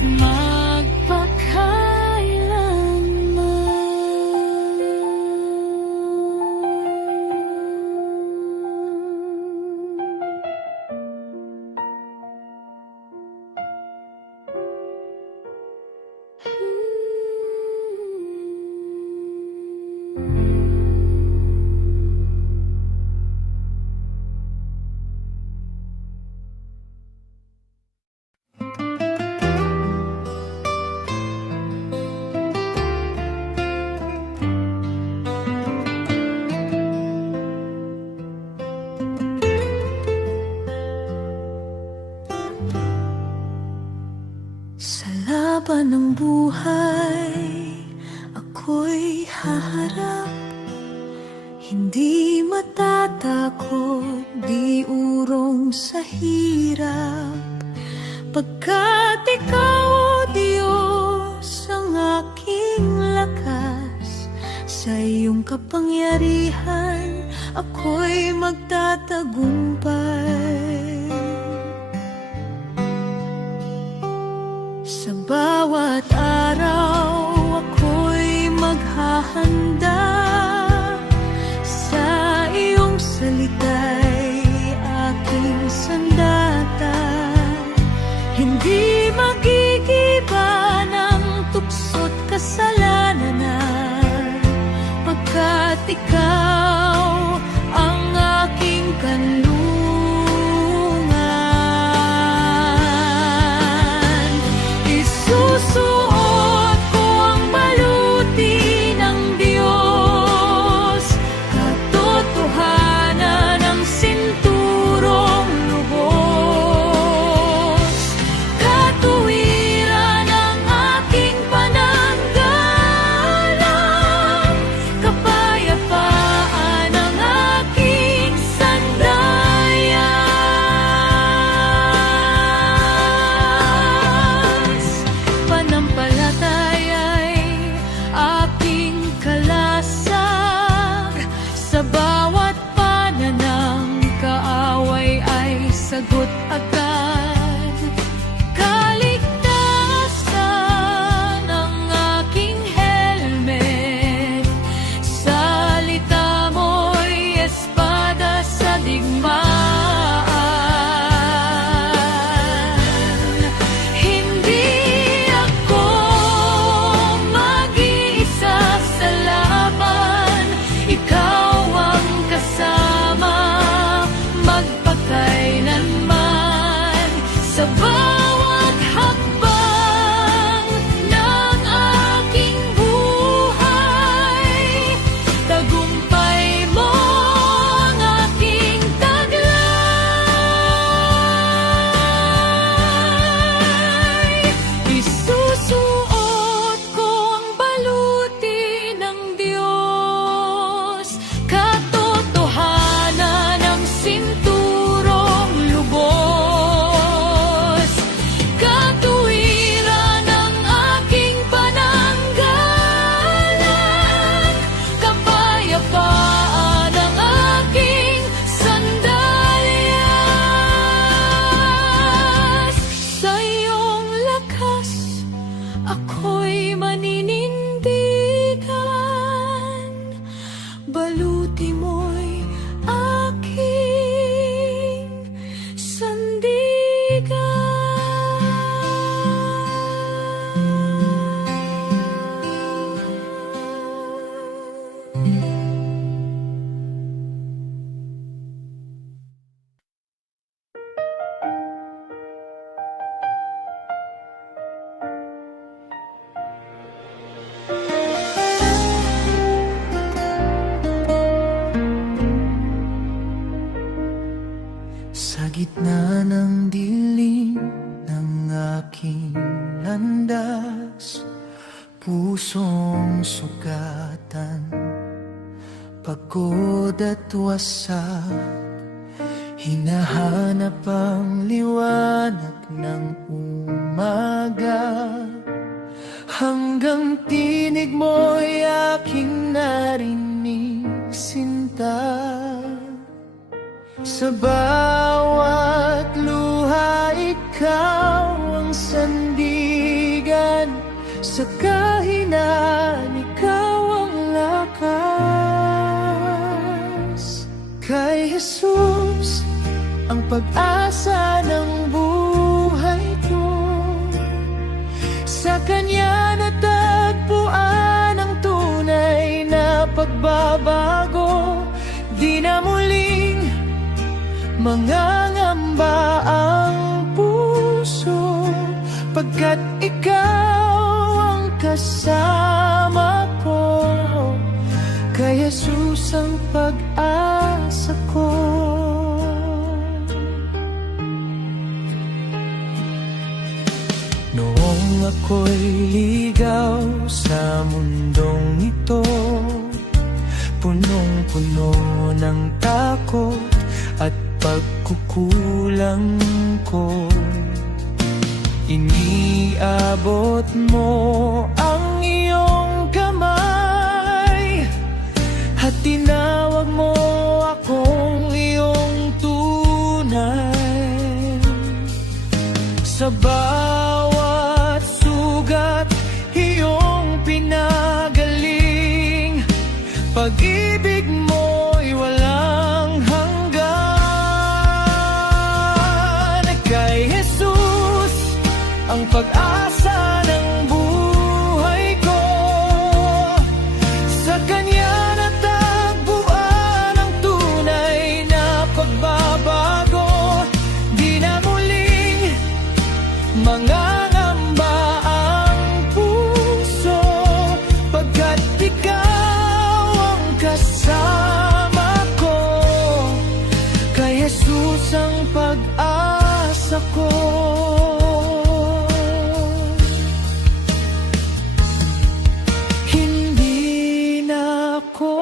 sa laban ng buhay, ako'y haharap. Hindi matatakot, di urong sa hirap. Pagkat ikaw, O Diyos, ang aking lakas. Sa iyong kapangyarihan, ako'y magtatagumpay. Sa bawat araw, ako'y maghahanda. Sa iyong salita'y aking sandata. Hindi magigiba ng tukso't kasalanan. ikaw ang aking kanlungan. Isusuot ko ang baluti ng Diyos, katotohanan ng sinturong lubos, katuwiran ng aking pananggalang, kapayapaan ng aking sandayas. Panampalataya'y aking kalasag, sa bawat pananang kaaway ay sagot agad. Kaligtasan ang aking helmet, salita mo'y espada sa digmaan. Hindi ako mag-iisa sa laban, ikaw ang kasama magpakailanman. Sa bawat hakbang ng aking buhay, tagumpay mo ang aking taglay. Isusuot ko ang baluti ng Diyos, katotohanan ng sinturong lubos, katuwiran ng aking pananggalang, kapayapaan ng aking sandalias. Sa iyong lakas ako'y maninindigan, baluti mo'y aking sandigan. Sa gitna ng dilim ng aking landas, pusong sugatan, pagod at wasak, hinahanap ang liwanag ng umaga. Hanggang tinig mo'y aking narinig, sinta. Sa bawat luha, ikaw ang sandigan. Sa kahinaan, ikaw ang lakas. Kay Jesus, ang pag-asa ng buhay ko. Sa Kanya natagpuan ang tunay na pagbabago. Di na muling mangangamba ang puso, pagkat ikaw ang kasama ko. Kay Jesus ang pag-asa ko. Noong ako'y ligaw sa mundong ito, punong-puno ng takot at pagkukulang ko, iniabot mo ang iyong kamay at tinawag mo akong iyong tunay. Sa bawat sugat, iyong pinagaling, pag-ibig mo'y walang hanggan. Kay Jesus, ang pag-asa ng buhay ko. Sa Kanya natagpuan ko. Hindi na ako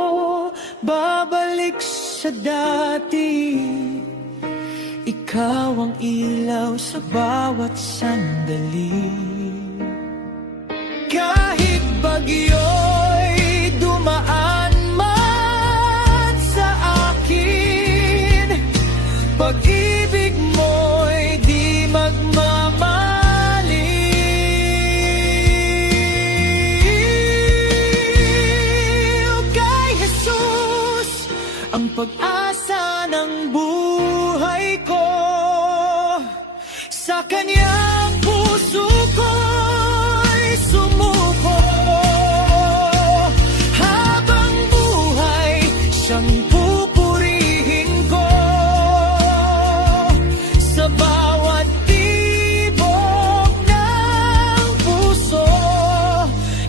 babalik sa dati. Ikaw ang ilaw sa bawat sandali. Kahit bagyo'y dumaan man sa akin, pag-ibig mo'y di magmamaliw. Kay Jesus ang pag-asa ng buhay ko. Sa kanyang puso ko'y sumuko. Habang buhay siyang pupurihin ko. Sa bawat tibok ng puso,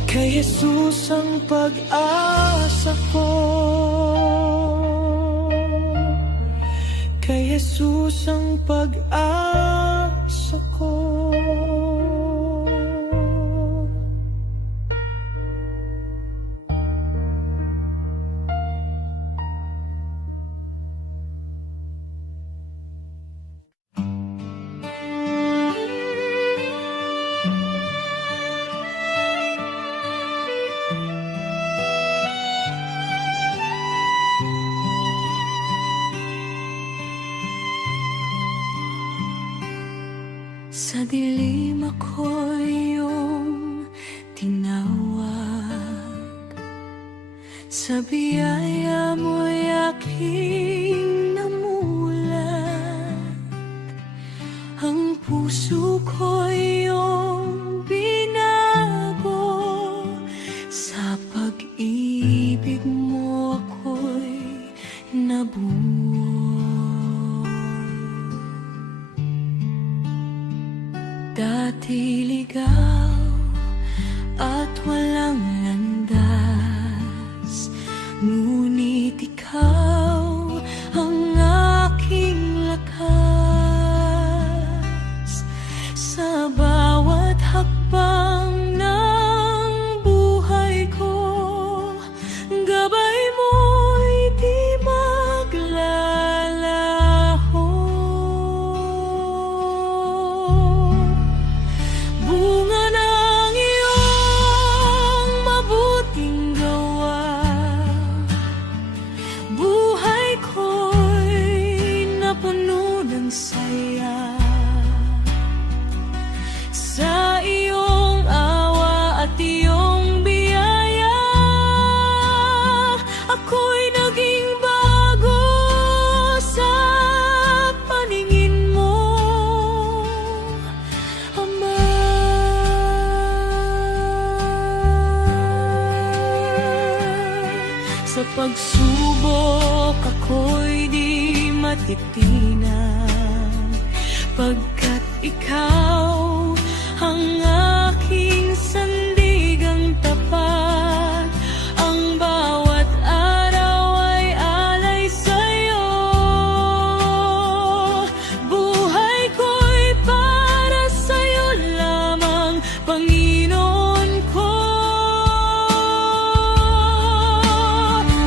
kay Jesus ang pag-asa ko. Kay Jesus ang pag-asa ko. Sa dilim ako iyong tinawag, sa biyaya mo'y aking namulat. Ang puso ko iyong binago, sa pag-ibig mo ako'y nabuo. Dati ligaw at walang landas, ngunit ikaw ang aking lakas. Sa bawat hakbang ng buhay ko, gabay mo'y di maglalaho. Bunga ng iyong mabuting gawa, buhay ko'y napuno ng saya. Sa iyong awa at iyong biyaya, ako'y naging bago sa paningin mo, Ama. Sa pagsubok ako'y di matitinan, pagkat ikaw ang aking sandigang tapat. Ang bawat araw ay alay sa'yo. Buhay ko'y para sa'yo lamang, Panginoon ko.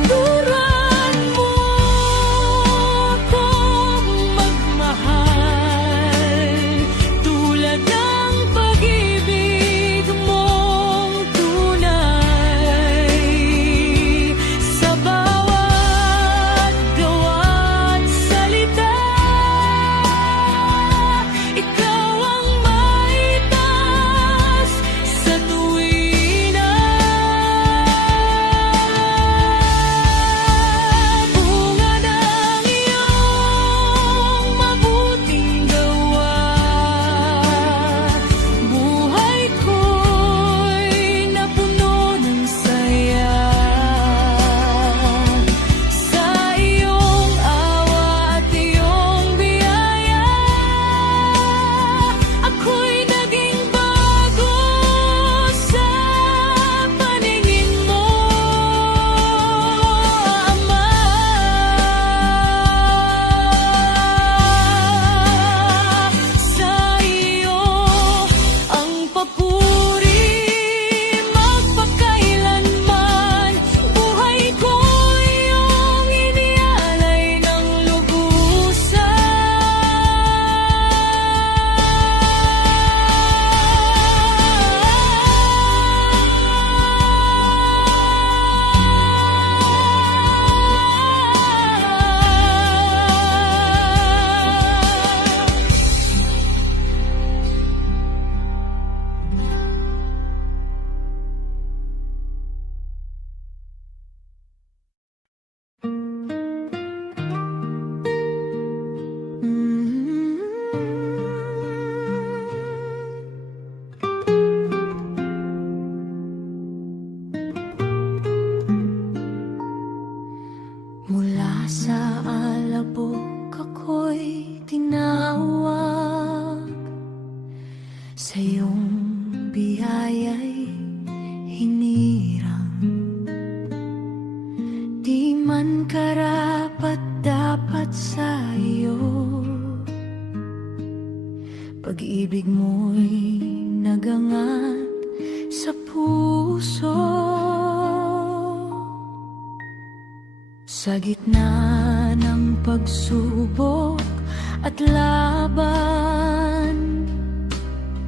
Turuan mo akong magmahal tulad man karapat dapat sa iyo. Pag-ibig mo'y nagangat sa puso. Sa gitna ng pagsubok at laban,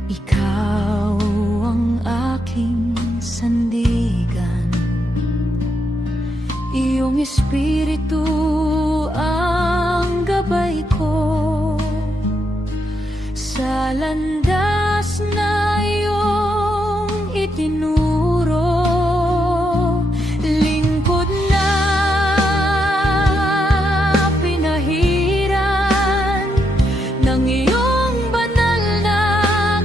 ikaw ang aking sandigan. Iyong espiritu ang gabay ko sa landas na iyong itinuro. Lingkod na pinahiran ng iyong banal na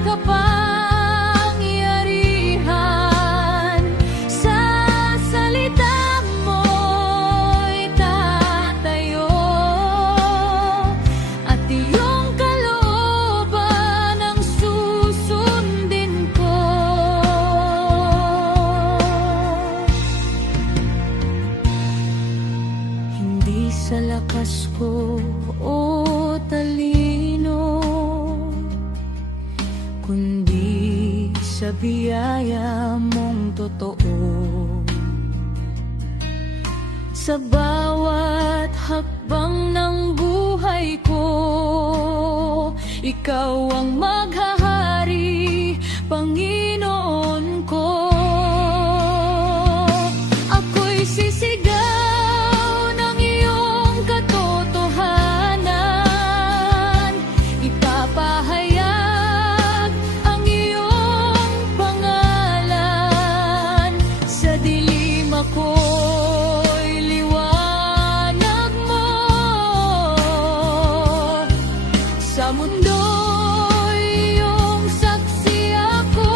kapangyarihan. Sa salita mo'y tatayo at iyong kalooban ang susundin ko. Hindi sa lakas ko o talino, kundi sa biyaya mong totoo. Sa bawat hakbang ng buhay ko, ikaw ang maghahari, Panginoon ko. Ako'y sisigaw ng iyong katotohanan, ipapahayag ang iyong pangalan. Sa dilim ako'y liwanag mo, sa mundo'y iyong saksi ako.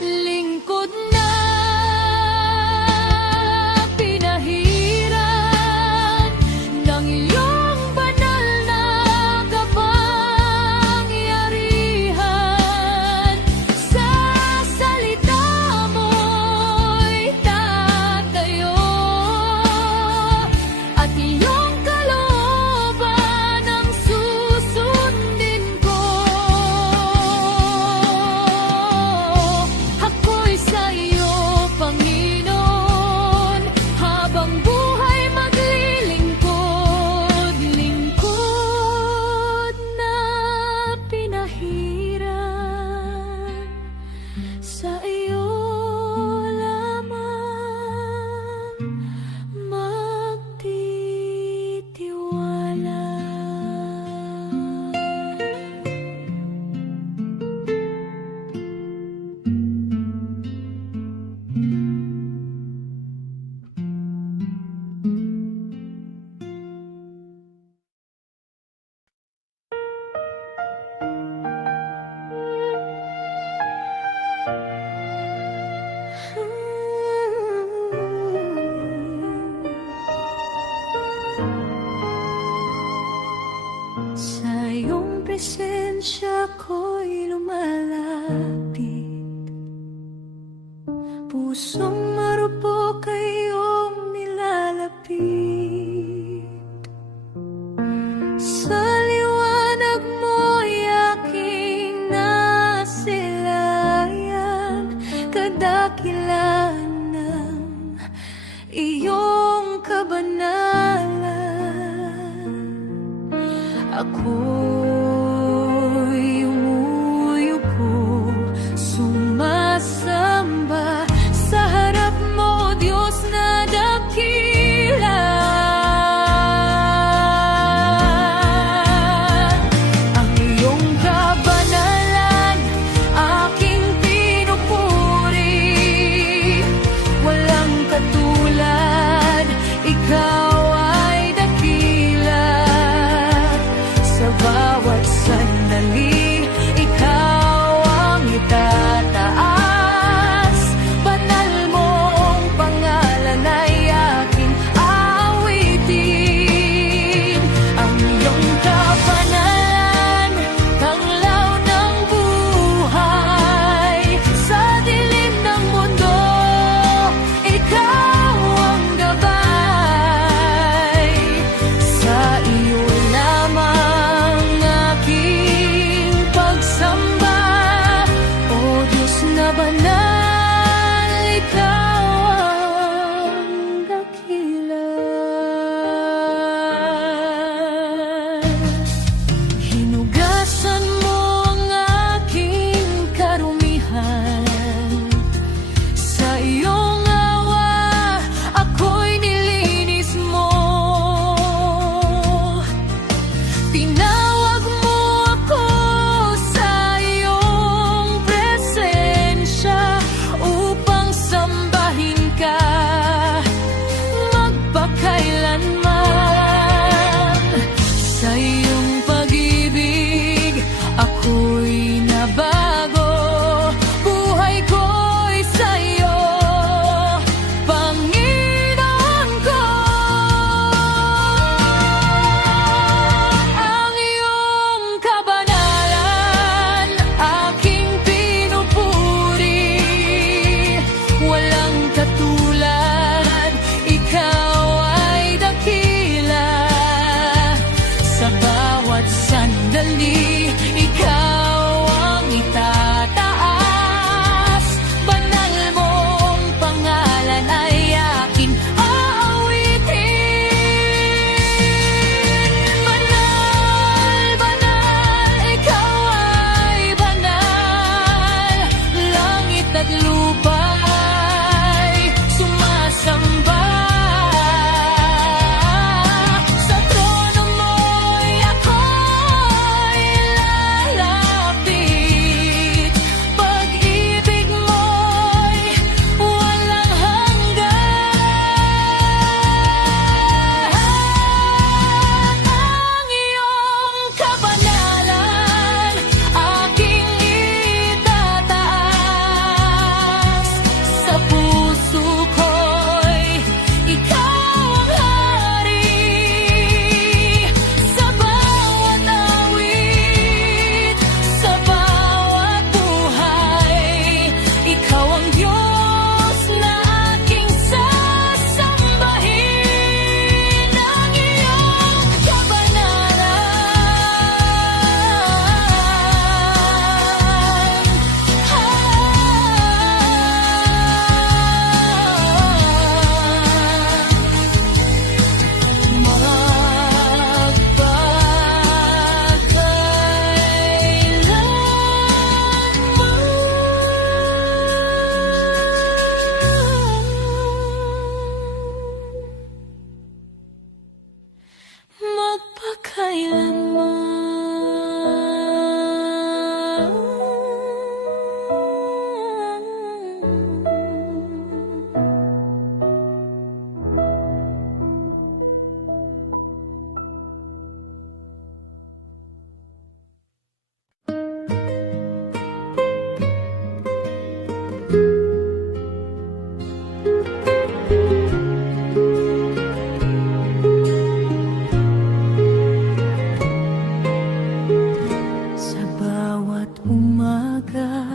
Lingkod na pinahiran ng iyong banal na kapangyarihan. Sa salita mo'y tatayo at iyong kalooban ang susundin ko. Ako'y sa iyo, Panginoon, habang buhay maglilingkod. Lingkod na pinahiran, sa iyo lamang magtitiwala. Sa iyong presensya ko'y lumalapit, pusong marupok ay iyong nilalapit. Sa liwanag mo'y aking nasilayan, kadakilan ng iyong kabanalan. Ako'y umuyuko, sumasamba sa harap mo, Diyos na dakila. Ang iyong kabanalan aking pinupuri, walang katulad, ikaw ay dakila. Sa bawat kabanal, ikaw ang dakila. Hinugasan mo ang aking karumihan, sa iyong awa ako'y nilinis mo. Tinawag mo ako sa iyong presensya upang sambahin ka magpakailanman. Sa iyong pag-ibig ako'y nabago, buhay ko'y sa iyo, Panginoon ko. Ang iyong kabanalan aking pinupuri, walang katulad, ikaw ay dakila. Sa bawat sandali, ikaw ang itataas. Banal mong pangalan ay aking aawitin. Banal, banal, ikaw ay banal. Langit at lupa'y sumasamba. Sa trono mo'y ako'y lalapit. Pag-ibig mo'y walang hanggan. Ang iyong kabanalan aking itataas. Sa puso ko'y ikaw ang hari. Sa bawat awit, sa bawat buhay, ikaw ang Diyos na aking sasambahin. Ang iyong sa bawat umaga,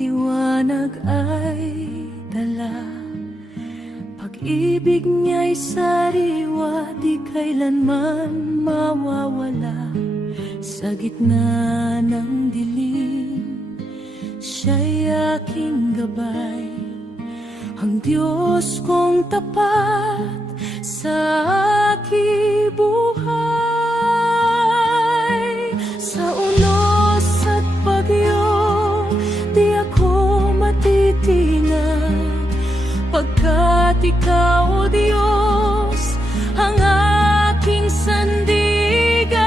liwanag ay dala. Pag-ibig niya'y sariwa, di kailanman mawawala. Sa gitna ng dilim, siya'y aking gabay. Ang Diyos kong tapat sa aking buhay. Sa unos at bagyo, di ako matitinag, pagkat ikaw, O Diyos, ang aking sandigan.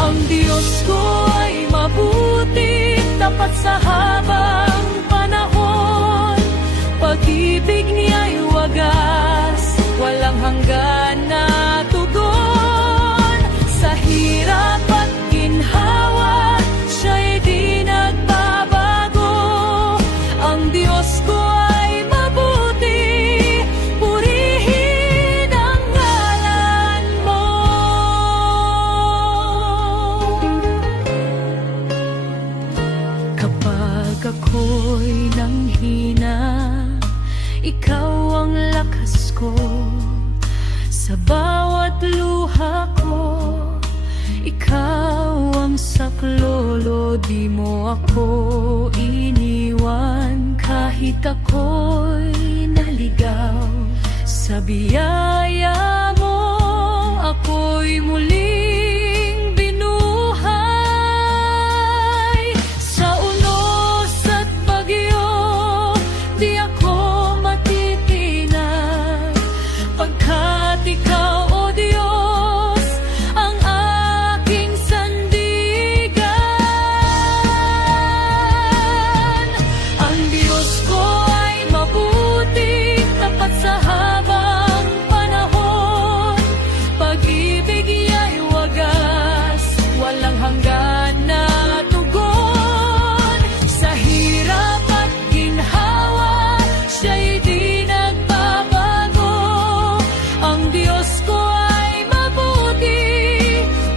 Ang Diyos ko ay mabuti, tapat sa habang panahon. Pag-ibig niya'y wagas, walang hanggan na tugon. Sa hirap at ginhawa, siya'y di nagbabago. Ang Diyos ko ay mabuti, purihin ang ngalan mo. Kapag ako'y nanghina, ikaw ang lakas ko. Sa bawat luha ko, ikaw ang saklolo. Lolo, di mo ako iniwan kahit ako'y naligaw. Sa biyaya mo, ako'y muling binuhay. Sa unos at bagyo, di ako matitinag, pagkat ikaw, O Diyos, ang aking sandigan. Ang Diyos ko ay mabuti, tapat sa habang panahon. Pag-ibig niya'y wagas, walang hanggan na tugon. Sa hirap at ginhawa, siya'y di nagbabago. Ang Diyos ko ay mabuti,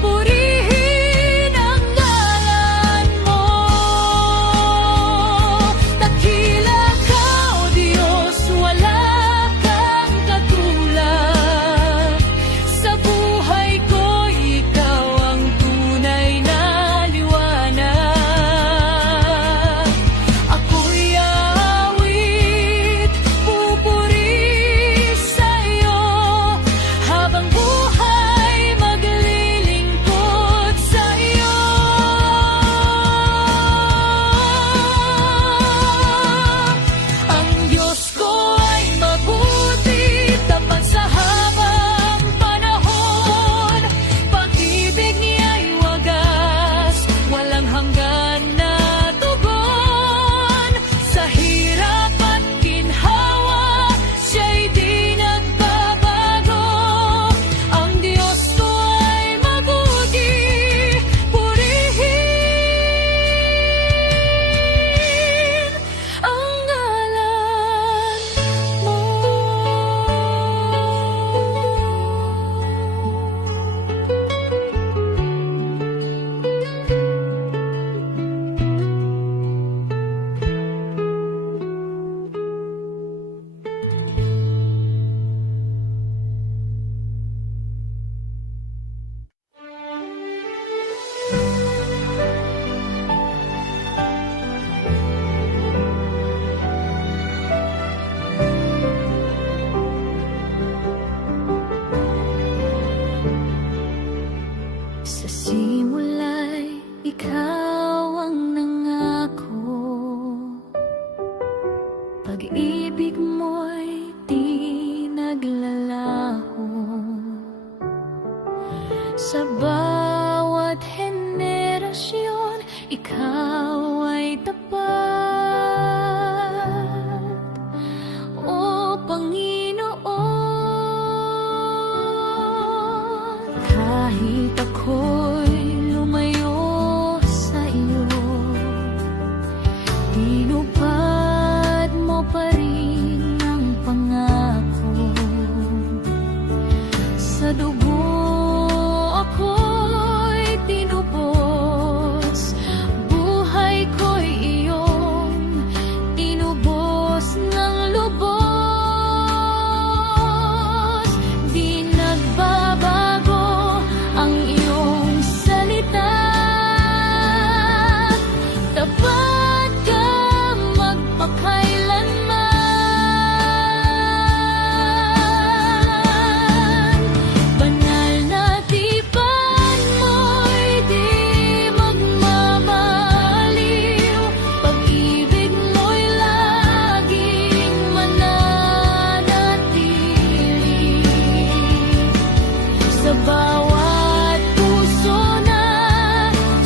purihin ang ngalan mo. Dakila ka, O Diyos, wala kang katulad. Sa buhay ko, ikaw ang tunay na liwanag. Ako'y aawit, pupuri sa iyo, habang buhay maglilingkod sa iyo. Ang Diyos ko ay mabuti, tapat sa habang panahon. Pag-ibig niya'y wagas, walang hanggan na tugon. Sa hirap at ginhawa, siya'y di nagbabago. Ang Diyos ko ay mabuti, purihin ang ngalan mo. Sa simula'y ikaw ang nangako, pag-ibig mo'y di naglalaho. Sa bawat henerasyon, ikaw ay tapat, O Panginoon. Kahit ako'y lumayo sa iyo, tinupad mo pa rin ang pangako. Sa dugo ako'y tinubos, buhay ko'y iyong tinubos ng lubos. Di nagbabago ang iyong salita, tapat ka magpakailanman. Banal na tipan mo'y di magmamaliw, pag-ibig mo'y laging mananatili. Sa bawat puso na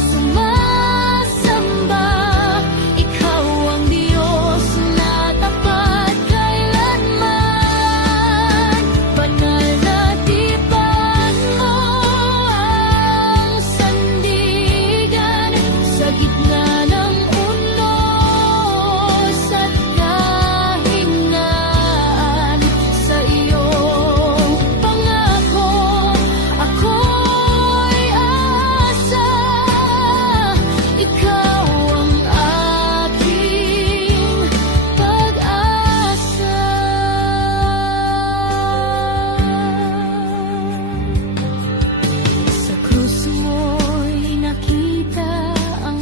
sumasamba, ikaw ang Diyos na tapat kailanman. Banal na tipan mo ang sandigan, sa gitna ng unos at kahinaan. Sa iyong pangako, ako'y asa, ikaw ang aking pag-asa. Sa krus mo'y nakita ang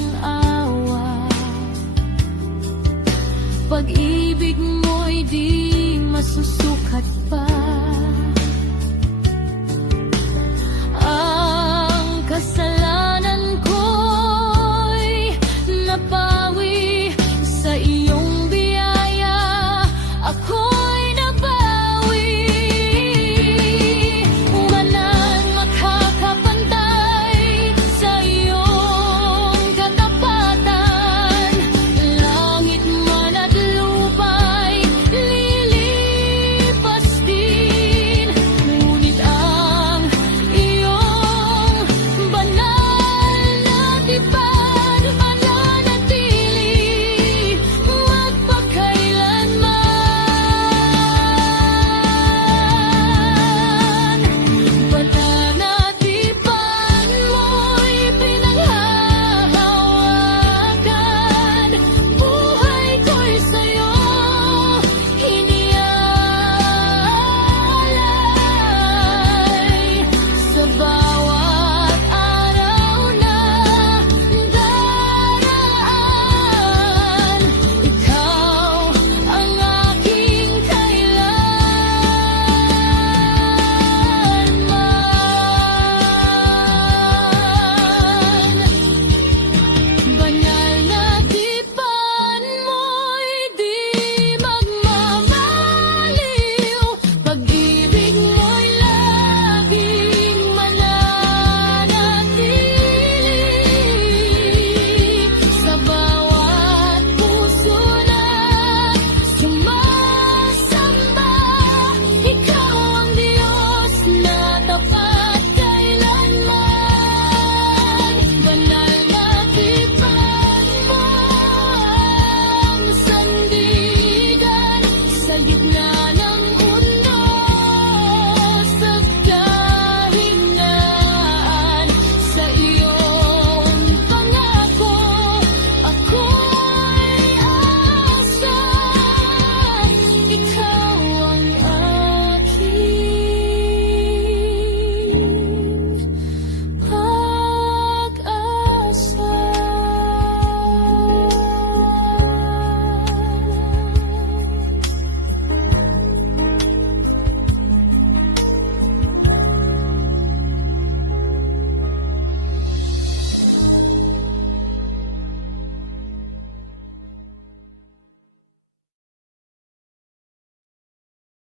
di masusukat pa.